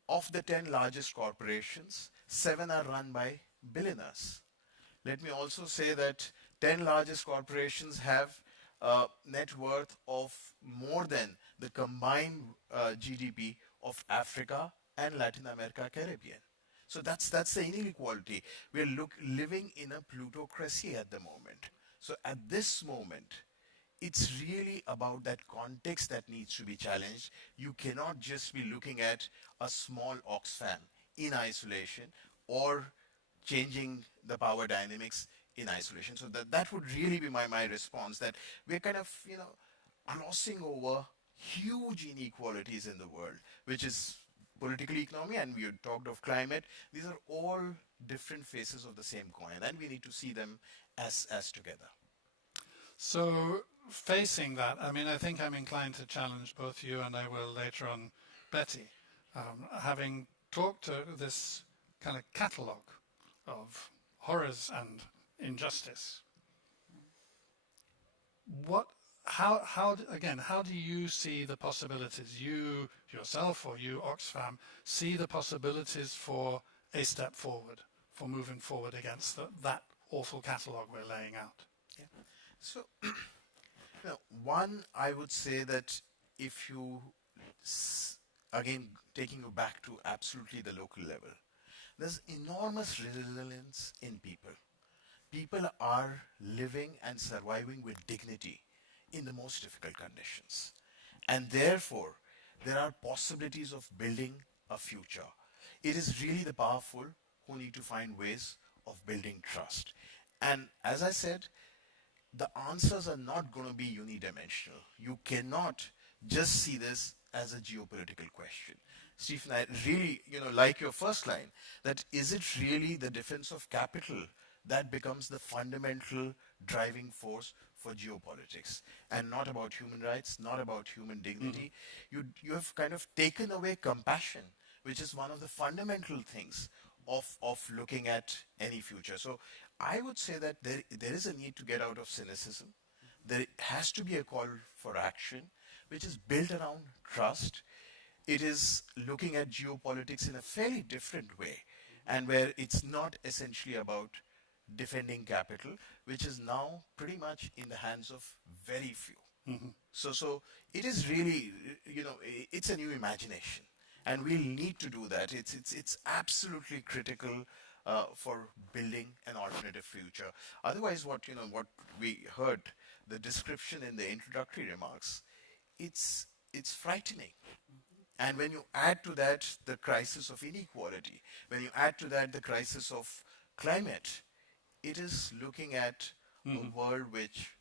Of the 10 largest corporations, 7 are run by billionaires. Let me also say that 10 largest corporations have a net worth of more than the combined GDP of Africa and Latin America, Caribbean. So that's the inequality. We're living in a plutocracy at the moment. So at this moment, it's really about that context that needs to be challenged. You cannot just be looking at a small Oxfam in isolation or changing the power dynamics in isolation. So that would really be my response, that we're kind of, glossing over huge inequalities in the world, which is political economy, and we talked of climate. These are all different faces of the same coin, and we need to see them as together. So facing that, I think I'm inclined to challenge both you, and I will later on Betty, having talked to this kind of catalogue of horrors and injustice. How do you see the possibilities, you yourself or you Oxfam, see the possibilities for a step forward, for moving forward against that awful catalogue we're laying out? So, one, I would say that if you, again, taking you back to absolutely the local level, there's enormous resilience in people. People are living and surviving with dignity in the most difficult conditions. And therefore, there are possibilities of building a future. It is really the powerful who need to find ways of building trust. And as I said, the answers are not going to be unidimensional. You cannot just see this as a geopolitical question. Stephen, I really, like your first line, that is it really the defense of capital that becomes the fundamental driving force for geopolitics, and not about human rights, not about human dignity. You have kind of taken away compassion, which is one of the fundamental things of looking at any future. So I would say that there is a need to get out of cynicism. There has to be a call for action, which is built around trust. It is looking at geopolitics in a fairly different way, and where it's not essentially about defending capital, which is now pretty much in the hands of very few. So it is really, it's a new imagination, and we'll need to do that. It's absolutely critical for building an alternative future. Otherwise, what we heard, the description in the introductory remarks, it's frightening. And when you add to that the crisis of inequality, when you add to that the crisis of climate, it is looking at a world which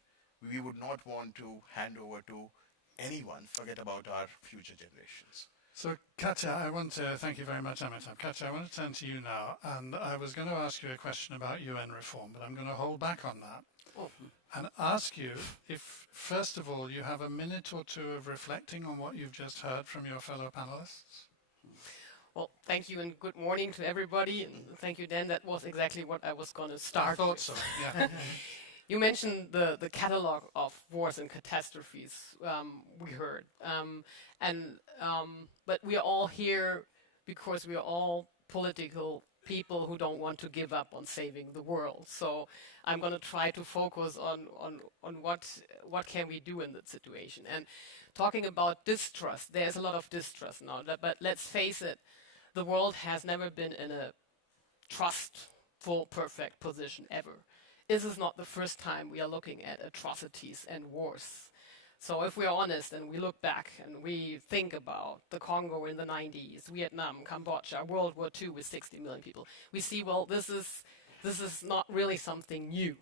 we would not want to hand over to anyone, forget about our future generations. So, Katja, I want to thank you very much, Amitabh. Katja, I want to turn to you now, and I was going to ask you a question about UN reform, but I'm going to hold back on that and ask you if, first of all, you have a minute or two of reflecting on what you've just heard from your fellow panelists. Well, thank you and good morning to everybody. And thank you, Dan. That was exactly what I was going to start I thought with. so, yeah. You mentioned the catalog of wars and catastrophes we heard. But we are all here because we are all political people who don't want to give up on saving the world. So I'm going to try to focus on what can we do in that situation. And talking about distrust, there's a lot of distrust now. But let's face it, the world has never been in a trustful, perfect position ever. This is not the first time we are looking at atrocities and wars. So if we're honest and we look back and we think about the Congo in the 90s, Vietnam, Cambodia, World War II with 60 million people, we see, well, this is not really something new.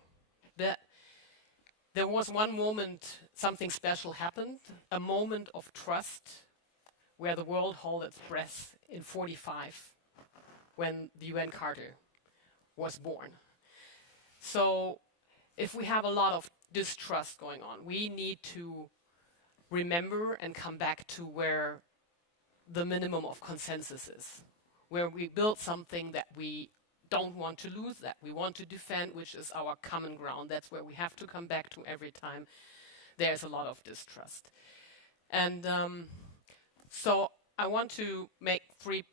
There was one moment something special happened, a moment of trust where the world held its breath in 1945 when the UN Charter was born. So if we have a lot of distrust going on, we need to remember and come back to where the minimum of consensus is, where we build something that we don't want to lose, that we want to defend, which is our common ground. That's where we have to come back to every time there's a lot of distrust. And so I want to make three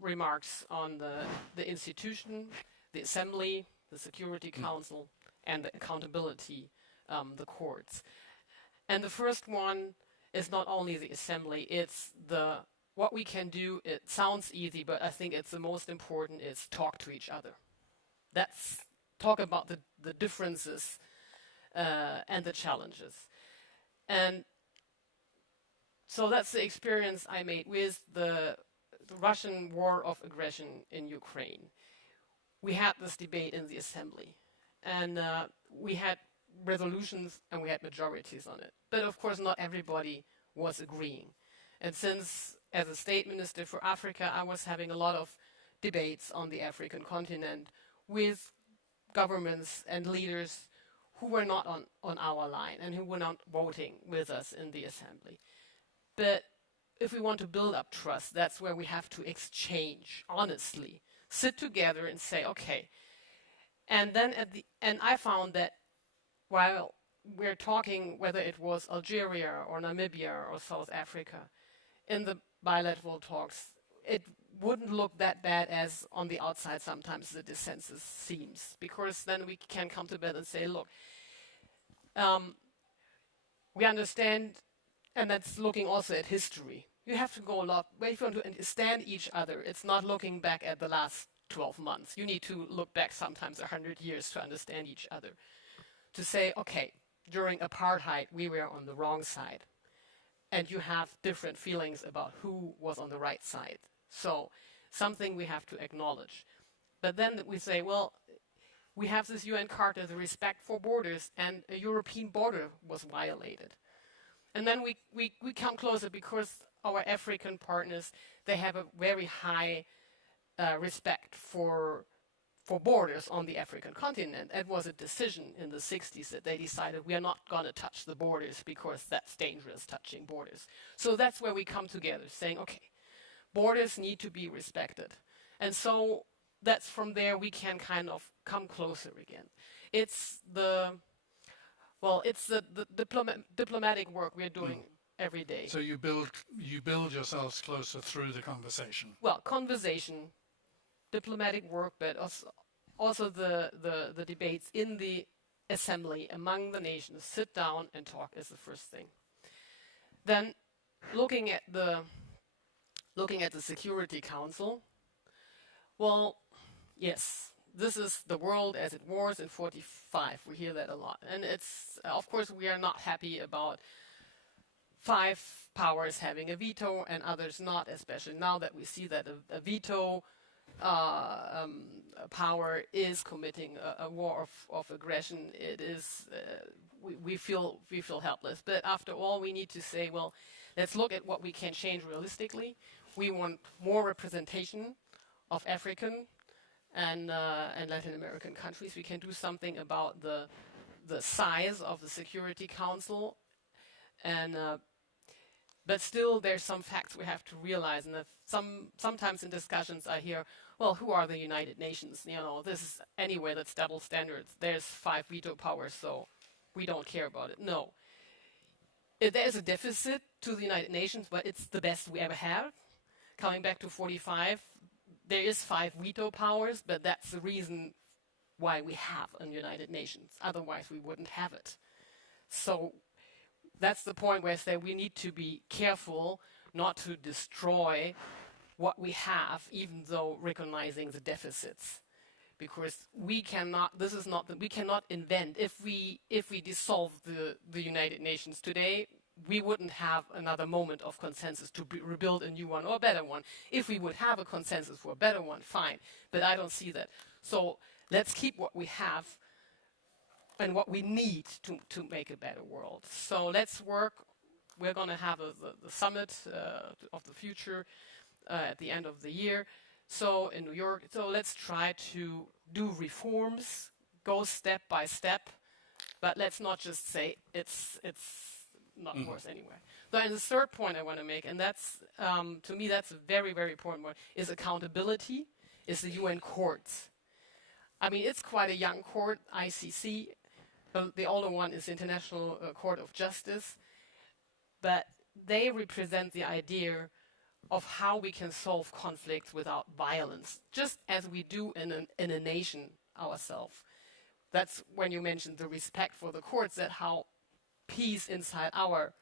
remarks on the institution, the assembly, the Security Council, and the accountability, the courts. And the first one is not only the assembly, it's what we can do. It sounds easy, but I think it's the most important is talk to each other. That's talk about the differences and the challenges. And so that's the experience I made with the Russian war of aggression in Ukraine. We had this debate in the assembly, and we had resolutions and we had majorities on it. But of course, not everybody was agreeing. And since, as a state minister for Africa, I was having a lot of debates on the African continent with governments and leaders who were not on our line and who were not voting with us in the assembly. But if we want to build up trust, that's where we have to exchange honestly, sit together and say, okay. And then I found that while we're talking, whether it was Algeria or Namibia or South Africa, in the bilateral talks, it wouldn't look that bad as on the outside sometimes the dissensus seems, because then we can come to bed and say, look, we understand, and that's looking also at history. You have to go a lot, if you want to understand each other, it's not looking back at the last 12 months. You need to look back sometimes 100 years to understand each other. To say, okay, during apartheid, we were on the wrong side. And you have different feelings about who was on the right side. So something we have to acknowledge. But then we say, well, we have this UN Charter, the respect for borders, and a European border was violated. And then we come closer because our African partners, they have a very high respect for borders on the African continent. It was a decision in the 60s that they decided we are not going to touch the borders because that's dangerous, touching borders. So that's where we come together, saying, okay, borders need to be respected. And so that's from there we can kind of come closer again. It's the diplomatic work we're doing every day. So you build yourselves closer through the conversation. Well, conversation, diplomatic work, but also the debates in the assembly among the nations. Sit down and talk is the first thing. Then, looking at the Security Council. Well, yes, this is the world as it was in 45. We hear that a lot, and it's of course we are not happy about 5 powers having a veto and others not, especially now that we see that a veto power is committing a war of aggression. It is we feel helpless. But after all, we need to say, well, let's look at what we can change realistically. We want more representation of African and Latin American countries. We can do something about the size of the Security Council, and but still, there's some facts we have to realize. And sometimes in discussions, I hear, well, who are the United Nations? You know, this is anywhere that's double standards. There's 5 veto powers, so we don't care about it. No. There's a deficit to the United Nations, but it's the best we ever have. Coming back to 45, there is 5 veto powers, but that's the reason why we have a United Nations. Otherwise, we wouldn't have it. So that's the point where I say we need to be careful not to destroy what we have, even though recognizing the deficits, because we cannot. We cannot invent. If we dissolve the United Nations today, we wouldn't have another moment of consensus to rebuild a new one or a better one. If we would have a consensus for a better one, fine. But I don't see that. So let's keep what we have and what we need to make a better world. So let's work. We're going to have the summit of the future at the end of the year. So in New York. So let's try to do reforms, go step by step, but let's not just say it's not worse anyway. And the third point I want to make, and that's to me that's a very, very important one, is accountability. Is the UN courts. I mean, it's quite a young court, ICC. The older one is International Court of Justice, but they represent the idea of how we can solve conflicts without violence, just as we do in a nation ourselves. That's when you mentioned the respect for the courts, that how peace inside our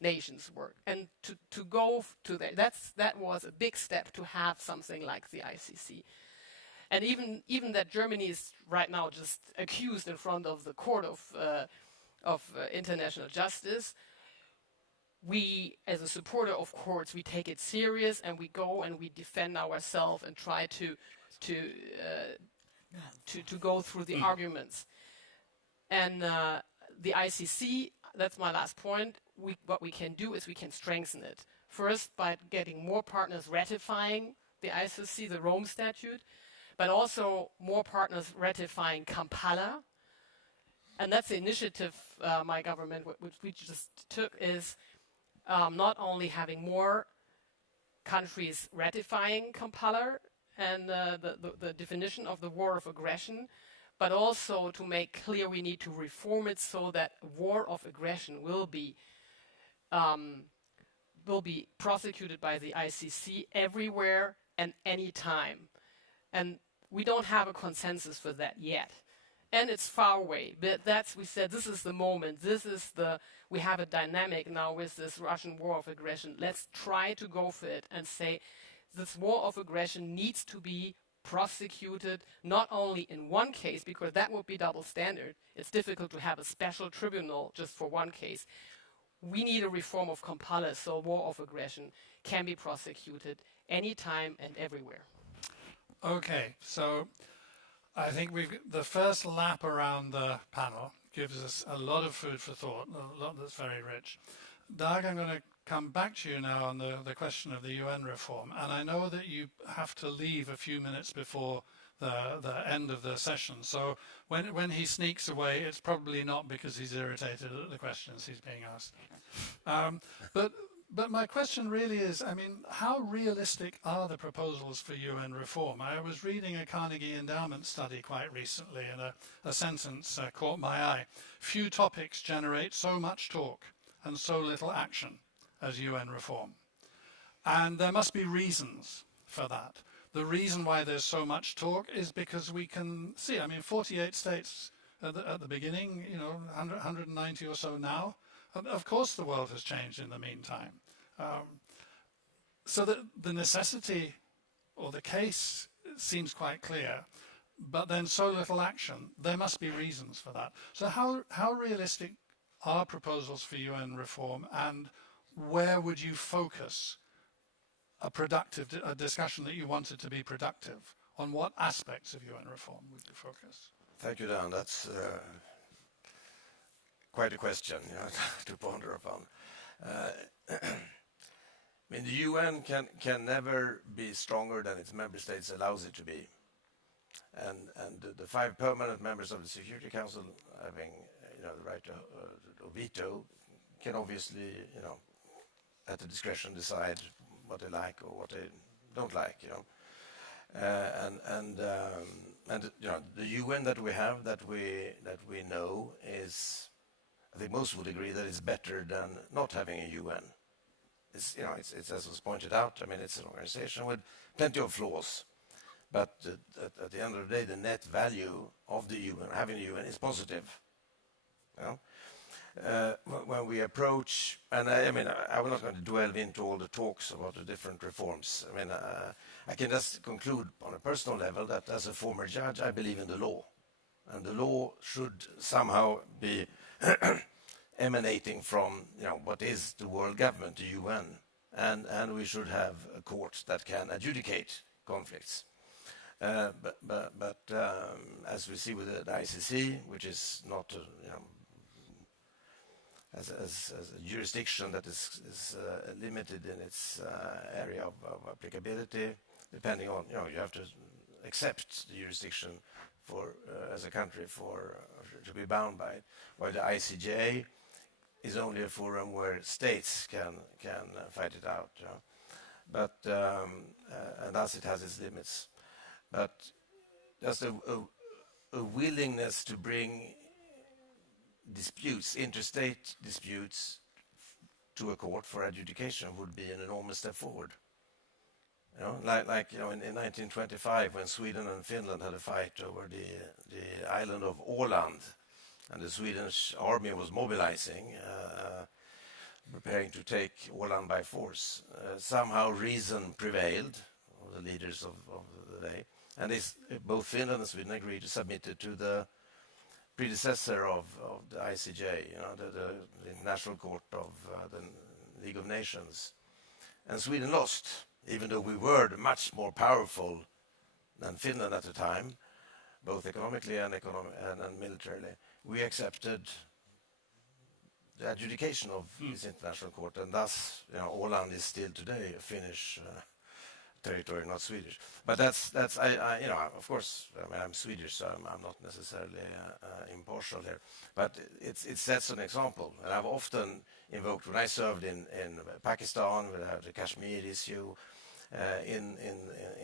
nations work. And to go to that was a big step to have something like the ICC. And even that Germany is right now just accused in front of the Court of International Justice, we, as a supporter of courts, we take it serious and we go and we defend ourselves and try to go through the arguments. And the ICC, that's my last point. What we can do is we can strengthen it. First, by getting more partners ratifying the ICC, the Rome Statute, but also more partners ratifying Kampala. And that's the initiative my government, which we just took, is not only having more countries ratifying Kampala and the definition of the war of aggression, but also to make clear we need to reform it so that war of aggression will be prosecuted by the ICC everywhere and any time. And we don't have a consensus for that yet. and it's far away. But we said, this is the moment. We have a dynamic now with this Russian war of aggression. Let's try to go for it and say, this war of aggression needs to be prosecuted not only in one case, because that would be double standard. It's difficult to have a special tribunal just for one case. We need a reform of Kampala, so war of aggression can be prosecuted anytime and everywhere. Okay, so I think the first lap around the panel gives us a lot of food for thought, a lot that's very rich. Dag, I'm going to come back to you now on the question of the UN reform, and I know that you have to leave a few minutes before the end of the session, so when he sneaks away, it's probably not because he's irritated at the questions he's being asked. But my question really is, I mean, how realistic are the proposals for UN reform? I was reading a Carnegie Endowment study quite recently, and a sentence caught my eye. Few topics generate so much talk and so little action as UN reform. And there must be reasons for that. The reason why there's so much talk is because we can see, I mean, 48 states at the beginning, 190 or so now. Of course the world has changed in the meantime. So the necessity or the case seems quite clear, but then so little action, there must be reasons for that. So how realistic are proposals for UN reform, and where would you focus a discussion that you wanted to be productive? On what aspects of UN reform would you focus? Thank you, Dan. That's quite a question to ponder upon. I mean, the UN can never be stronger than its member states allows it to be. And the 5 permanent members of the Security Council having the right to veto can obviously, at the discretion decide what they like or what they don't like, and the UN that we have, that we know, is, I think most would agree that it's better than not having a UN. It's as was pointed out, I mean, it's an organization with plenty of flaws, but at the end of the day, the net value of the UN, having the UN, is positive. When we approach, and I'm not going to dwell into all the talks about the different reforms. I mean, I can just conclude on a personal level that as a former judge, I believe in the law, and the law should somehow be emanating from what is the world government, the UN, and we should have a court that can adjudicate conflicts. But as we see with the ICC, which is not as a jurisdiction that is limited in its area of applicability, depending on you have to accept the jurisdiction for as a country to be bound by it, while the ICJ is only a forum where states can fight it out. But and thus it has its limits. But just a willingness to bring disputes, interstate disputes, to a court for adjudication would be an enormous step forward. Like in 1925, when Sweden and Finland had a fight over the island of Åland, and the Swedish army was mobilizing, preparing to take Åland by force. Somehow reason prevailed, the leaders of the day, and both Finland and Sweden agreed to submit it to the predecessor of the ICJ, the International Court of the League of Nations. And Sweden lost, even though we were much more powerful than Finland at the time, both economically and militarily. We accepted the adjudication of this international court, and thus, Åland is still today a Finnish territory, not Swedish. But that's of course, I'm Swedish, so I'm not necessarily impartial here. But it sets an example, and I've often invoked when I served in Pakistan, we had the Kashmir issue, in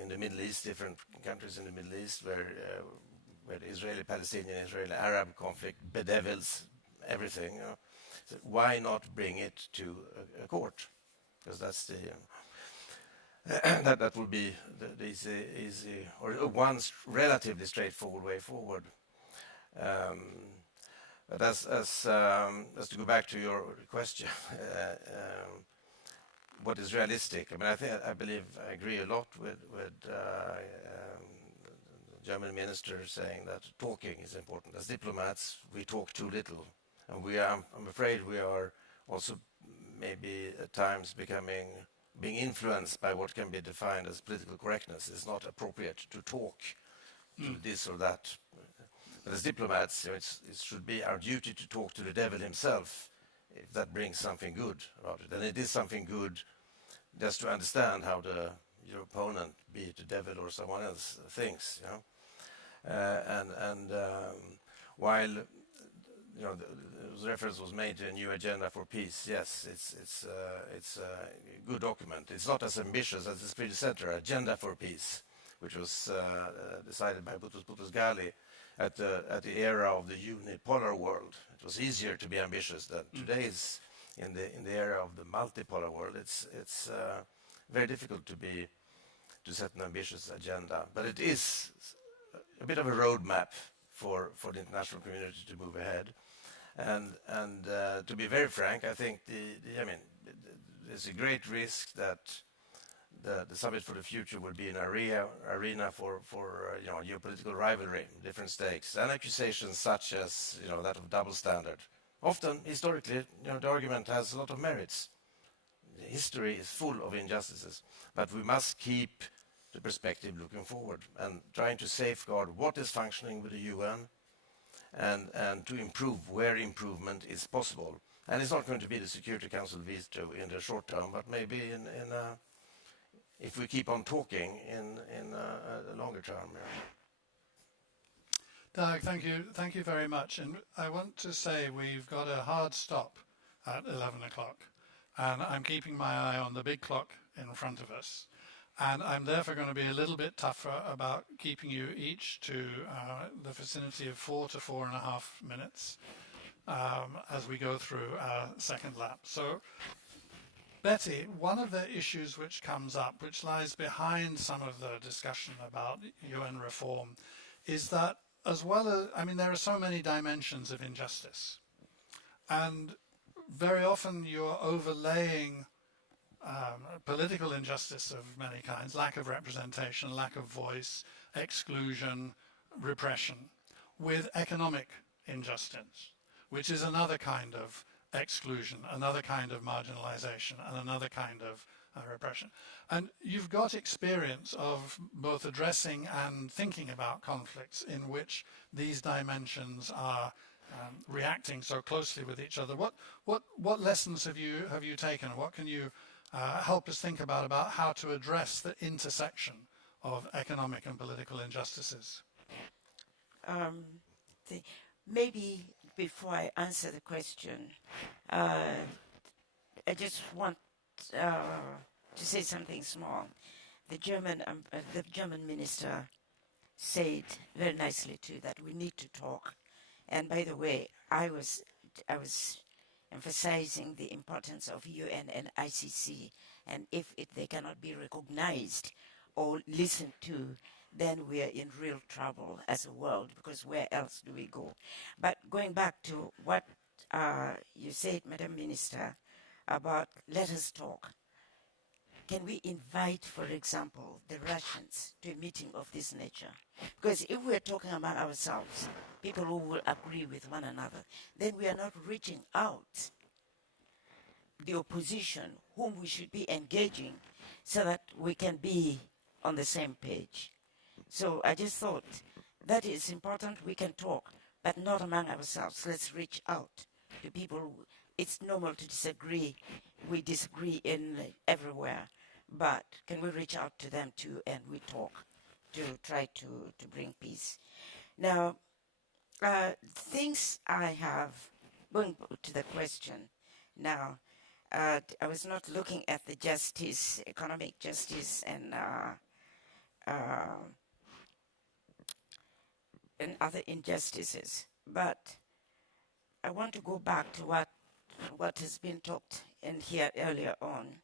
the Middle East, different countries in the Middle East where the Israeli-Palestinian, Israeli-Arab conflict bedevils everything. So why not bring it to a court? Because that's the that would be the easy or one relatively straightforward way forward. But as to go back to your question, what is realistic? I mean, I believe I agree a lot with the German minister saying that talking is important. As diplomats, we talk too little, and I'm afraid we are also maybe at times being influenced by what can be defined as political correctness. It's not appropriate to talk to this or that. But as diplomats, it should be our duty to talk to the devil himself if that brings something good about it. And it is something good just to understand how your opponent, be it the devil or someone else, thinks. While the reference was made to a new agenda for peace, yes, it's a good document. It's not as ambitious as its predecessor, Agenda for Peace, which was decided by Boutros Ghali at the era of the unipolar world. It was easier to be ambitious than today's. In the era of the multipolar world, it's very difficult to set an ambitious agenda. But it is a bit of a roadmap for the international community to move ahead. And to be very frank, I think there's a great risk that the Summit for the Future will be an arena for geopolitical rivalry, different stakes, and accusations such as that of double standard. Often, historically, the argument has a lot of merits. History is full of injustices, but we must keep the perspective looking forward and trying to safeguard what is functioning with the UN and to improve where improvement is possible. And it's not going to be the Security Council veto in the short term, but maybe if we keep on talking in a longer term. Doug, thank you very much. And I want to say we've got a hard stop at 11 o'clock, and I'm keeping my eye on the big clock in front of us. And I'm therefore going to be a little bit tougher about keeping you each to the vicinity of 4 to 4.5 minutes as we go through our second lap. So, Betty, one of the issues which comes up, which lies behind some of the discussion about UN reform, is that there are so many dimensions of injustice. And very often you're overlaying political injustice of many kinds, lack of representation, lack of voice, exclusion, repression, with economic injustice, which is another kind of exclusion, another kind of marginalization, and another kind of repression. And you've got experience of both addressing and thinking about conflicts in which these dimensions are reacting so closely with each other. What lessons have you taken? What can you help us think about how to address the intersection of economic and political injustices? Maybe before I answer the question, I just want to say something small. The German minister said very nicely too that we need to talk. And by the way, I was emphasizing the importance of UN and ICC, and if they cannot be recognized or listened to, then we are in real trouble as a world, because where else do we go? But going back to what you said, Madam Minister, about let us talk. Can we invite, for example, the Russians to a meeting of this nature? Because if we're talking among ourselves, people who will agree with one another, then we are not reaching out the opposition whom we should be engaging so that we can be on the same page. So I just thought that is important. We can talk, but not among ourselves. Let's reach out to people. It's normal to disagree. We disagree everywhere. But can we reach out to them too, and we talk to try to bring peace? Now, things I have, going to the question now, I was not looking at the justice, economic justice, and other injustices, but I want to go back to what has been talked in here earlier on,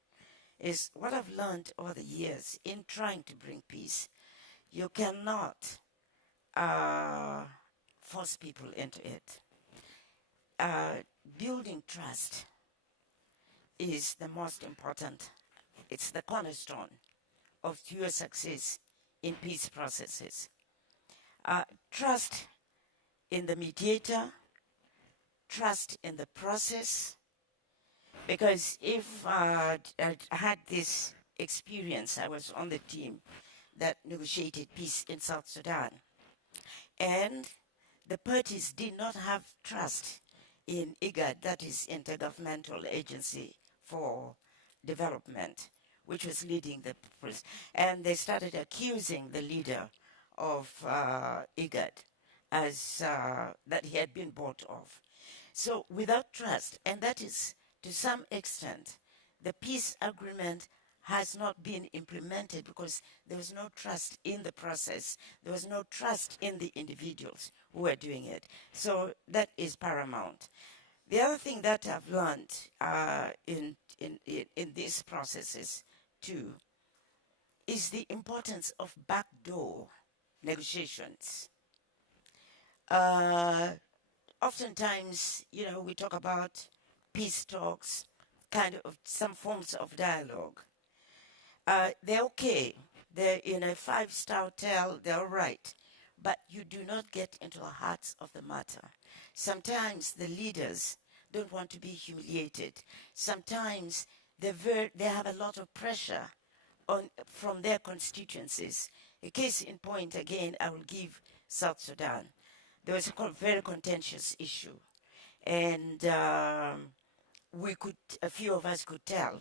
is what I've learned over the years in trying to bring peace. You cannot force people into it. Building trust is the most important. It's the cornerstone of your success in peace processes. Trust in the mediator, trust in the process, because if I had this experience, I was on the team that negotiated peace in South Sudan, and the parties did not have trust in IGAD, that is Intergovernmental Agency for Development, which was leading the process. And they started accusing the leader of IGAD as that he had been bought off. So without trust, and that is to some extent, the peace agreement has not been implemented because there was no trust in the process. There was no trust in the individuals who were doing it. So that is paramount. The other thing that I've learned in these processes too is the importance of backdoor negotiations. Oftentimes, we talk about peace talks, kind of some forms of dialogue. They're okay. They're in a 5-star hotel, they're all right. But you do not get into the hearts of the matter. Sometimes the leaders don't want to be humiliated. Sometimes they have a lot of pressure from their constituencies. A case in point, again, I will give South Sudan. There was a very contentious issue. And a few of us could tell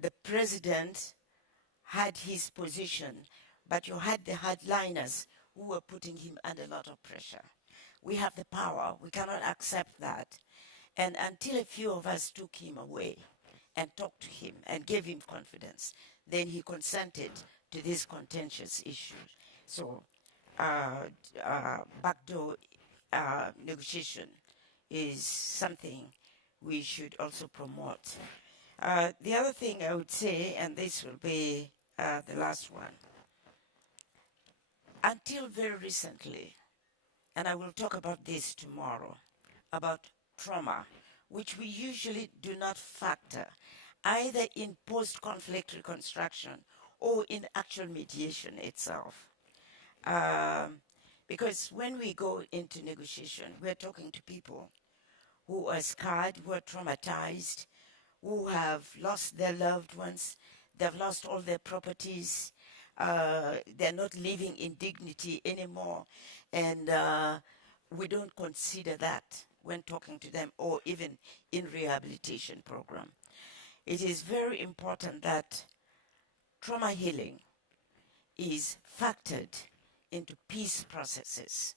the president had his position, but you had the hardliners who were putting him under a lot of pressure. We have the power. We cannot accept that. And until a few of us took him away and talked to him and gave him confidence, then he consented to this contentious issue. So backdoor negotiation is something we should also promote. The other thing I would say, and this will be the last one, until very recently, and I will talk about this tomorrow, about trauma, which we usually do not factor either in post-conflict reconstruction or in actual mediation itself. Because when we go into negotiation, we're talking to people who are scarred, who are traumatized, who have lost their loved ones, they've lost all their properties, they're not living in dignity anymore, and we don't consider that when talking to them or even in rehabilitation program. It is very important that trauma healing is factored into peace processes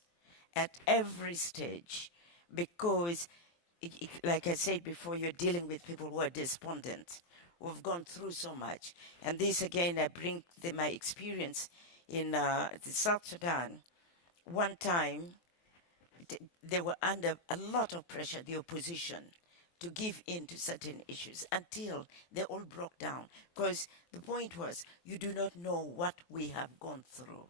at every stage, because like I said before, you're dealing with people who are despondent, who have gone through so much. And this again, I bring my experience in the South Sudan. One time, they were under a lot of pressure, the opposition, to give in to certain issues until they all broke down. Because the point was, you do not know what we have gone through.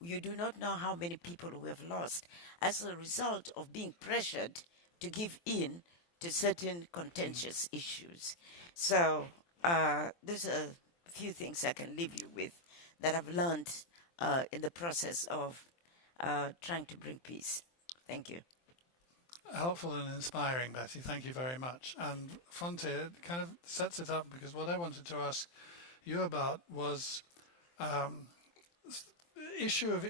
You do not know how many people we have lost as a result of being pressured to give in to certain contentious issues. So there's a few things I can leave you with that I've learned in the process of trying to bring peace. Thank you. Helpful and inspiring, Betty. Thank you very much. And Fonteh kind of sets it up, because what I wanted to ask you about was the issue of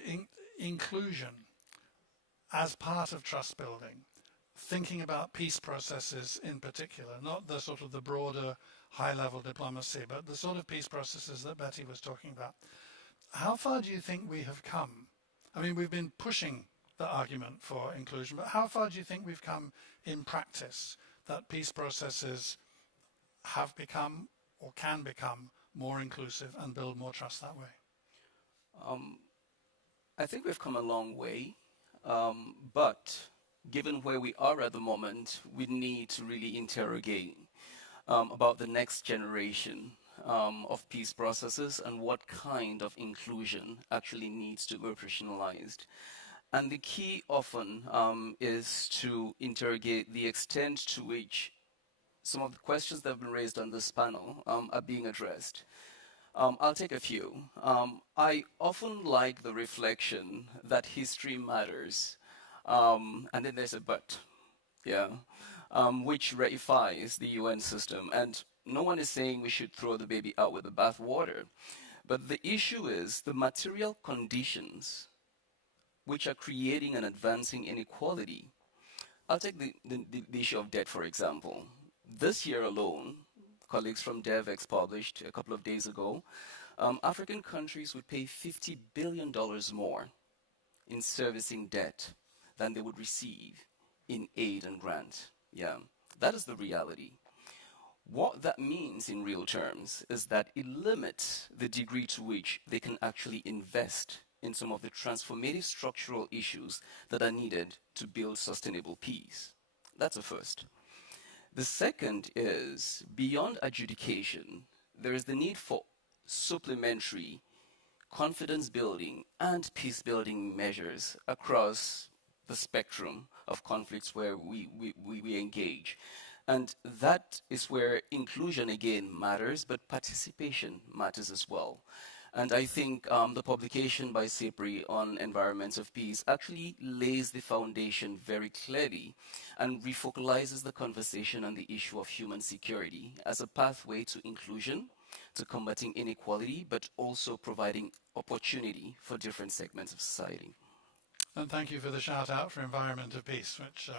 inclusion as part of trust building, thinking about peace processes in particular, not the sort of the broader high-level diplomacy, but the sort of peace processes that Betty was talking about. How far do you think we have come? I mean, we've been pushing the argument for inclusion, but how far do you think we've come in practice that peace processes have become or can become more inclusive and build more trust that way? I think we've come a long way, but given where we are at the moment, we need to really interrogate about the next generation of peace processes and what kind of inclusion actually needs to be operationalized. And the key often is to interrogate the extent to which some of the questions that have been raised on this panel are being addressed. I'll take a few. I often like the reflection that history matters, and then there's a but, yeah, which reifies the UN system. And no one is saying we should throw the baby out with the bathwater, but the issue is the material conditions which are creating and advancing inequality. I'll take the issue of debt, for example. This year alone, colleagues from DevEx published a couple of days ago, African countries would pay $50 billion more in servicing debt than they would receive in aid and grant. Yeah, that is the reality. What that means in real terms is that it limits the degree to which they can actually invest in some of the transformative structural issues that are needed to build sustainable peace. That's a first. The second is, beyond adjudication, there is the need for supplementary confidence building and peace building measures across the spectrum of conflicts where we engage. And that is where inclusion again matters, but participation matters as well. And I think the publication by SIPRI on environments of peace actually lays the foundation very clearly and refocalizes the conversation on the issue of human security as a pathway to inclusion, to combating inequality, but also providing opportunity for different segments of society. And thank you for the shout out for Environment of Peace, which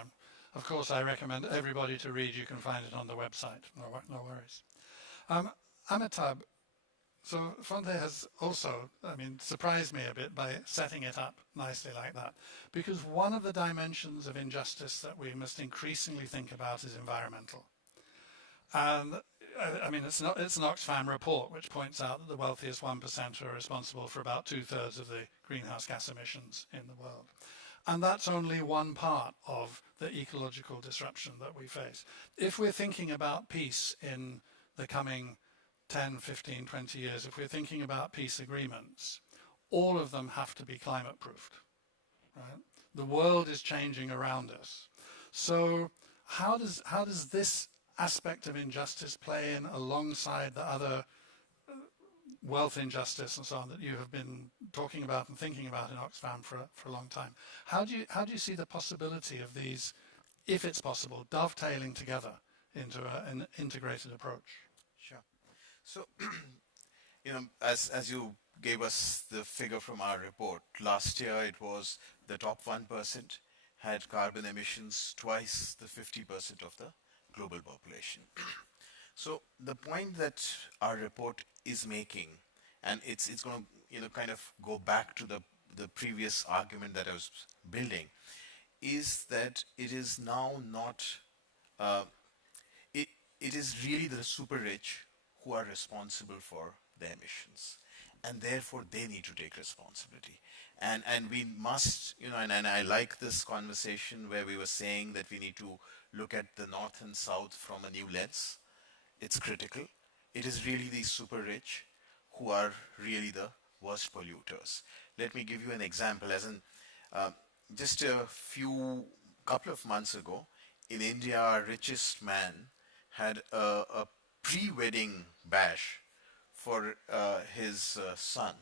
of course I recommend everybody to read. You can find it on the website, no worries. Amitabh, so Fonteh has also, surprised me a bit by setting it up nicely like that, because one of the dimensions of injustice that we must increasingly think about is environmental. And it's an Oxfam report which points out that the wealthiest 1% are responsible for about 2/3 of the greenhouse gas emissions in the world. And that's only one part of the ecological disruption that we face. If we're thinking about peace in the coming 10, 15, 20 years, if we're thinking about peace agreements, all of them have to be climate proofed, right? The world is changing around us. So how does this aspect of injustice play in alongside the other wealth injustice and so on that you have been talking about and thinking about in Oxfam for a long time? How do you see the possibility of these, if it's possible, dovetailing together into an integrated approach? Sure. So, as you gave us the figure from our report, last year it was the top 1% had carbon emissions twice the 50% of the global population. So the point that our report is making, and it's going to kind of go back to the previous argument that I was building, is that it is now not it is really the super rich who are responsible for the emissions, and therefore they need to take responsibility. And we must, and I like this conversation where we were saying that we need to look at the North and South from a new lens. It's critical. It is really the super rich who are really the worst polluters. Let me give you an example. As in, just a couple of months ago, in India, our richest man had a pre-wedding bash for his son.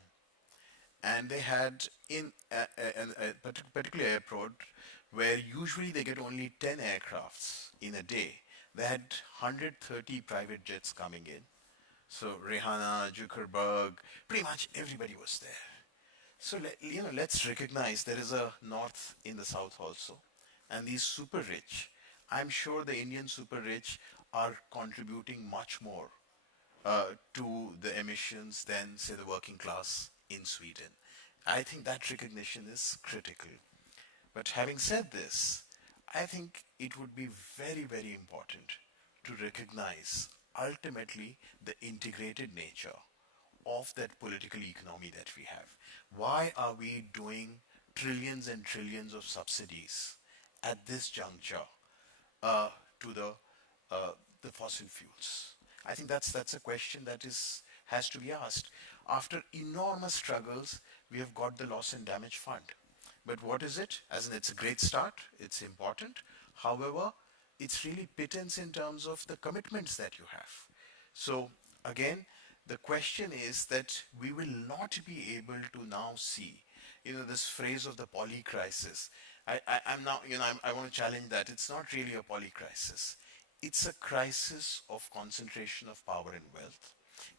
And they had in a particular airport where usually they get only 10 aircrafts in a day. They had 130 private jets coming in. So Rihanna, Zuckerberg, pretty much everybody was there. So let's recognize there is a north in the south also. And these super rich, I'm sure the Indian super rich are contributing much more to the emissions than, say, the working class in Sweden. I think that recognition is critical. But having said this, I think it would be very, very important to recognize ultimately the integrated nature of that political economy that we have. Why are we doing trillions and trillions of subsidies at this juncture to the fossil fuels? I think that's a question that has to be asked. After enormous struggles, we have got the loss and damage fund. But what is it? As in, it's a great start, it's important. However, it's really pittance in terms of the commitments that you have. So again, the question is that we will not be able to now see, this phrase of the polycrisis. I'm now, I want to challenge that. It's not really a polycrisis. It's a crisis of concentration of power and wealth.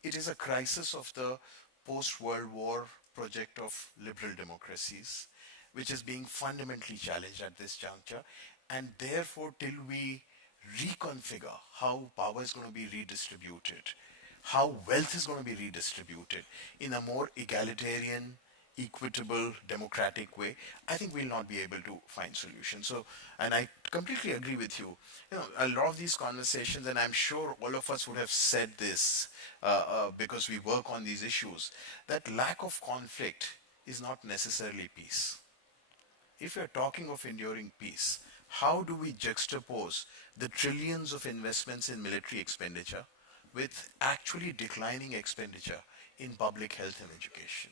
It is a crisis of the post-World War project of liberal democracies, which is being fundamentally challenged at this juncture. And therefore, till we reconfigure how power is going to be redistributed, how wealth is going to be redistributed in a more egalitarian, equitable, democratic way, I think we'll not be able to find solutions. So, and I completely agree with you. A lot of these conversations, and I'm sure all of us would have said this because we work on these issues, that lack of conflict is not necessarily peace. If you're talking of enduring peace, how do we juxtapose the trillions of investments in military expenditure with actually declining expenditure in public health and education?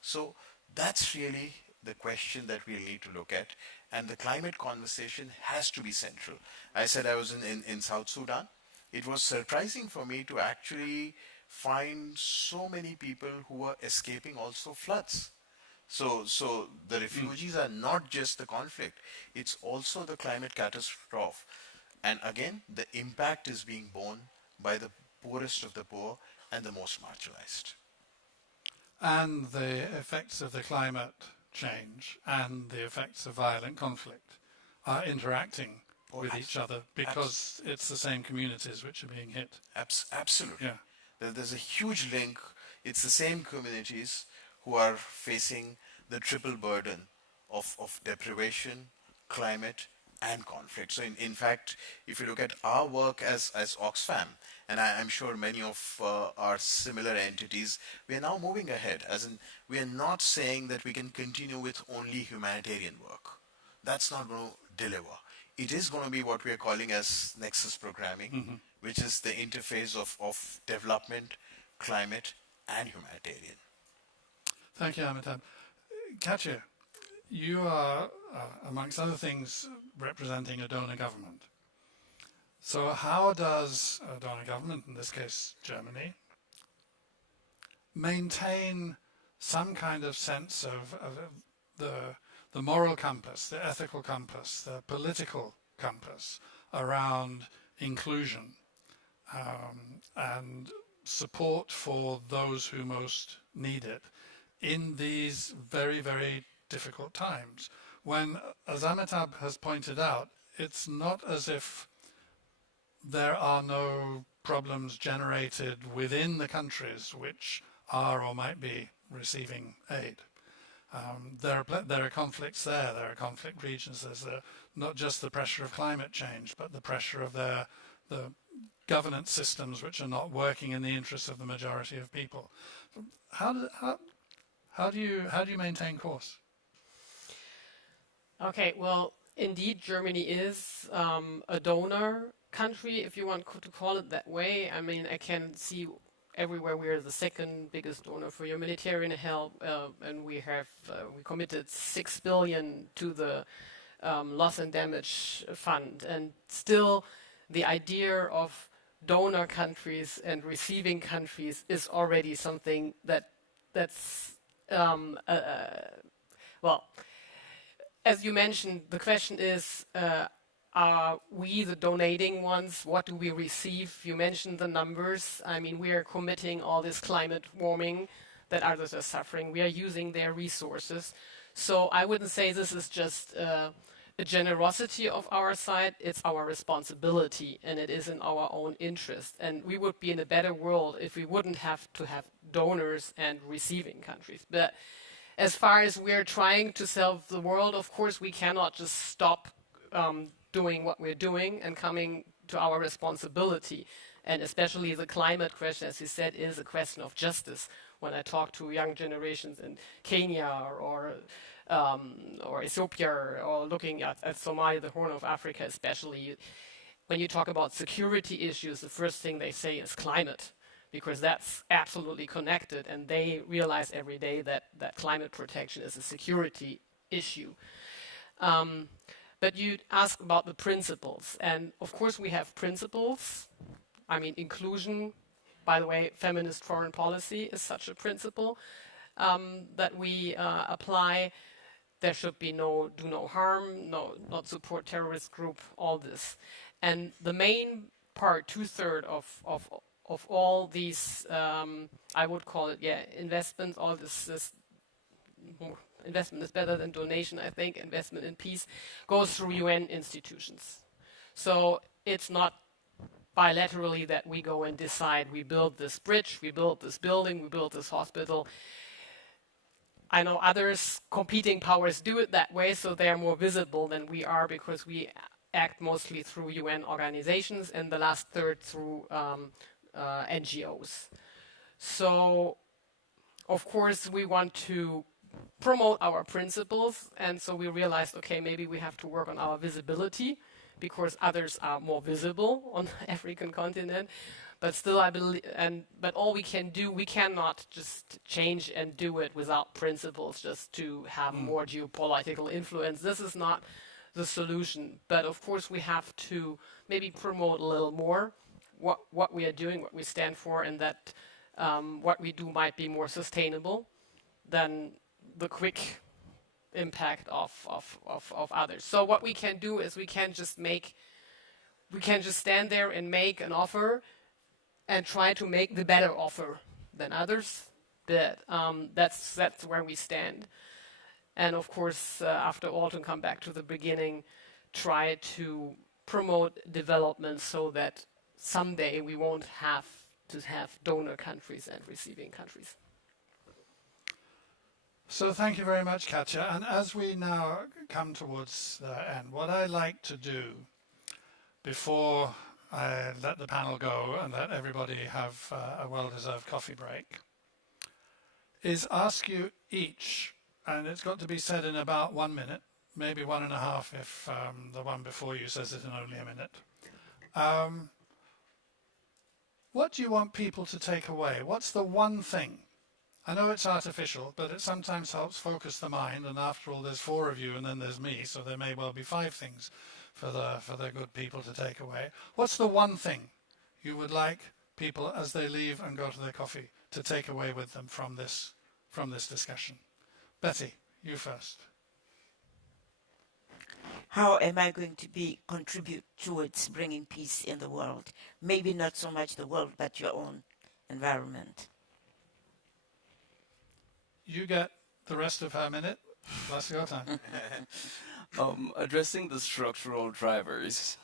So that's really the question that we'll need to look at, and the climate conversation has to be central. I said I was in South Sudan. It was surprising for me to actually find so many people who were escaping also floods. So the refugees are not just the conflict, it's also the climate catastrophe. And again, the impact is being borne by the poorest of the poor and the most marginalized. And the effects of the climate change and the effects of violent conflict are interacting with each other because it's the same communities which are being hit. Absolutely. Yeah. There's a huge link. It's the same communities who are facing the triple burden of deprivation, climate, and conflict. So in fact, if you look at our work as Oxfam, and I'm sure many of our similar entities, we are now moving ahead, as in we are not saying that we can continue with only humanitarian work. That's not going to deliver. It is going to be what we are calling as nexus programming, which is the interface of development, climate, and humanitarian. Thank you, Amitabh. Katya, you are, amongst other things, representing a donor government. So how does a donor government, in this case Germany, maintain some kind of sense of the moral compass, the ethical compass, the political compass around inclusion and support for those who most need it in these very, very difficult times, when, as Amitabh has pointed out, it's not as if there are no problems generated within the countries which are or might be receiving aid. There are conflicts there. There are conflict regions. There's not just the pressure of climate change, but the pressure of the governance systems which are not working in the interests of the majority of people. How do you maintain course? Okay, well, indeed, Germany is a donor country, if you want to call it that way. I mean, I can see everywhere we are the second biggest donor for humanitarian help, and we committed 6 billion to the loss and damage fund. And still, the idea of donor countries and receiving countries is already something that's well, as you mentioned, the question is, are we the donating ones? What do we receive? You mentioned the numbers. I mean, we are committing all this climate warming that others are suffering. We are using their resources. So I wouldn't say this is just a generosity of our side. It's our responsibility, and it is in our own interest. And we would be in a better world if we wouldn't have to have donors and receiving countries. But as far as we're trying to solve the world, of course, we cannot just stop doing what we're doing and coming to our responsibility. And especially the climate question, as you said, is a question of justice. When I talk to young generations in Kenya or Ethiopia or looking at Somalia, the Horn of Africa especially, when you talk about security issues, the first thing they say is climate, because that's absolutely connected, and they realize every day that climate protection is a security issue. But you ask about the principles, and of course we have principles. I mean, inclusion, by the way, feminist foreign policy is such a principle that we apply. There should be no do no harm, not support terrorist group, all this. And the main part, 2/3 of all these, I would call it, investments, all this investment is better than donation, I think, investment in peace, goes through UN institutions. So it's not bilaterally that we go and decide we build this bridge, we build this building, we build this hospital. I know others, competing powers, do it that way, so they're more visible than we are because we act mostly through UN organizations and the last third through NGOs. So, of course, we want to promote our principles, and so we realized, okay, maybe we have to work on our visibility because others are more visible on the African continent. But still, I believe, but all we can do, we cannot just change and do it without principles just to have more geopolitical influence. This is not the solution. But of course, we have to maybe promote a little more what we are doing, what we stand for, and that what we do might be more sustainable than the quick impact of others. So what we can do is we can just stand there and make an offer and try to make the better offer than others. But that's where we stand. And of course, after all, to come back to the beginning, try to promote development so that someday we won't have to have donor countries and receiving countries. So thank you very much, Katja. And as we now come towards the end, what I like to do before I let the panel go and let everybody have a well-deserved coffee break is ask you each, and it's got to be said in about 1 minute, maybe 1.5 if the one before you says it in only a minute. What do you want people to take away? What's the one thing? I know it's artificial, but it sometimes helps focus the mind, and after all, there's 4 of you and then there's me, so there may well be 5 things for the good people to take away. What's the one thing you would like people, as they leave and go to their coffee, to take away with them from this discussion? Betty, you first. How am I going to contribute towards bringing peace in the world? Maybe not so much the world, but your own environment. You get the rest of her minute. That's your time. Addressing the structural drivers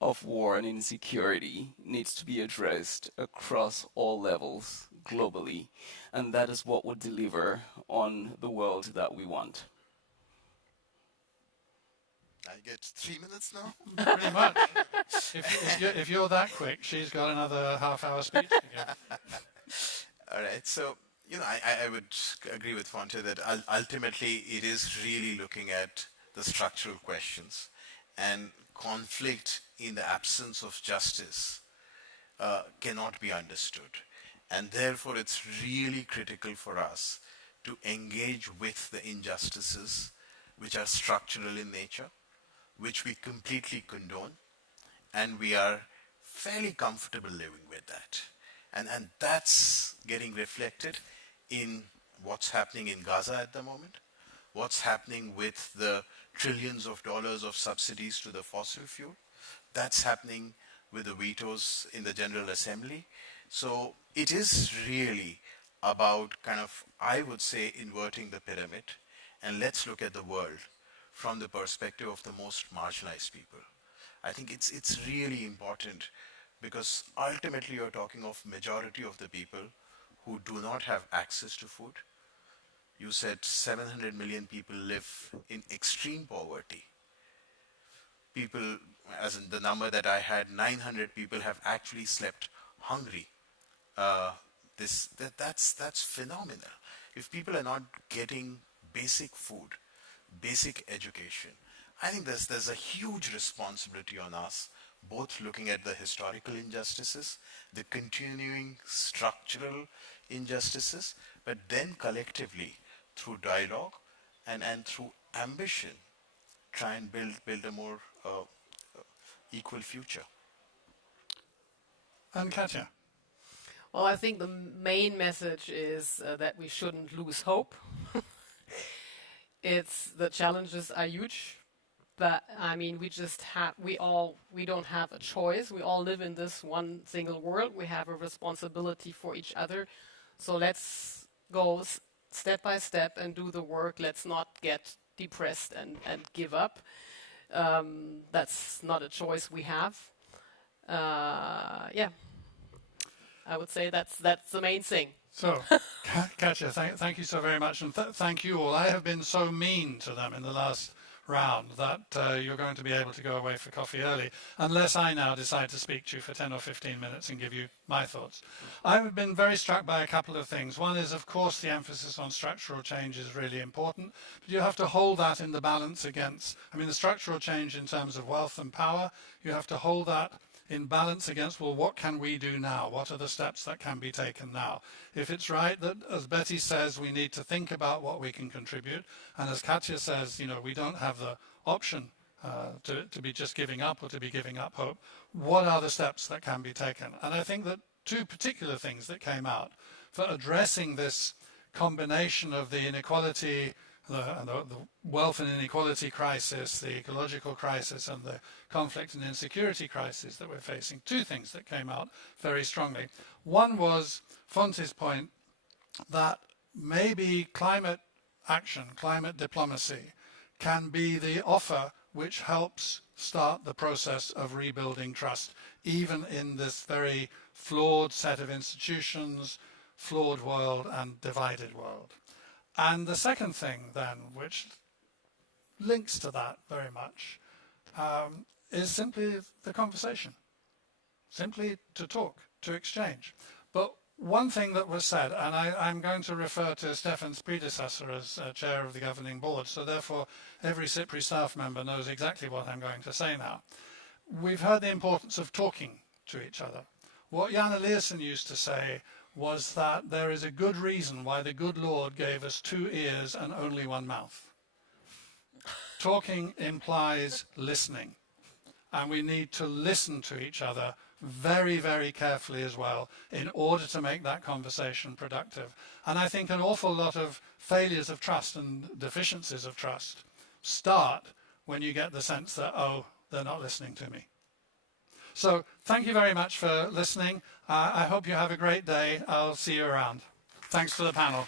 of war and insecurity needs to be addressed across all levels globally, and that is what would deliver on the world that we want. I get 3 minutes now? Pretty much. If you're that quick, she's got another half-hour speech to give. All right, so I would agree with Fonteh that ultimately it is really looking at the structural questions, and conflict in the absence of justice cannot be understood. And therefore it's really critical for us to engage with the injustices which are structural in nature, which we completely condone, and we are fairly comfortable living with that. And that's getting reflected in what's happening in Gaza at the moment, what's happening with the trillions of dollars of subsidies to the fossil fuel. That's happening with the vetoes in the General Assembly. So it is really about I would say, inverting the pyramid, and let's look at the world from the perspective of the most marginalized people. I think it's really important, because ultimately you're talking of majority of the people who do not have access to food. You said 700 million people live in extreme poverty. People, as in the number that I had, 900 people have actually slept hungry. That's phenomenal. If people are not getting basic food, basic education, I think there's a huge responsibility on us, both looking at the historical injustices, the continuing structural injustices, but then collectively through dialogue and through ambition try and build a more equal future? And Katja? Well, I think the main message is that we shouldn't lose hope. The challenges are huge, but I mean, we don't have a choice. We all live in this one single world. We have a responsibility for each other. So let's go step by step and do the work. Let's not get depressed and give up. That's not a choice we have. Yeah. I would say that's the main thing. So, Katja, thank you so very much, and thank you all. I have been so mean to them in the last round that you're going to be able to go away for coffee early, unless I now decide to speak to you for 10 or 15 minutes and give you my thoughts. I've been very struck by a couple of things. One is, of course, the emphasis on structural change is really important, but you have to hold that in the balance against, the structural change in terms of wealth and power, you have to hold that in balance against, well, what can we do now? What are the steps that can be taken now? If it's right that, as Betty says, we need to think about what we can contribute, and as Katja says, we don't have the option to be just giving up or to be giving up hope, what are the steps that can be taken? And I think that two particular things that came out for addressing this combination of the inequality, the wealth and inequality crisis, the ecological crisis, and the conflict and insecurity crisis that we're facing. Two things that came out very strongly. One was Fonteh's point that maybe climate action, climate diplomacy, can be the offer which helps start the process of rebuilding trust, even in this very flawed set of institutions, flawed world, and divided world. And the second thing then, which links to that very much, is simply the conversation. Simply to talk, to exchange. But one thing that was said, and I'm going to refer to Stefan's predecessor as chair of the governing board, so therefore every SIPRI staff member knows exactly what I'm going to say now. We've heard the importance of talking to each other. What Jan Eliasson used to say was that there is a good reason why the good Lord gave us 2 ears and only 1 mouth. Talking implies listening, and we need to listen to each other very, very carefully as well in order to make that conversation productive. And I think an awful lot of failures of trust and deficiencies of trust start when you get the sense that, oh, they're not listening to me. So thank you very much for listening. I hope you have a great day. I'll see you around. Thanks to the panel.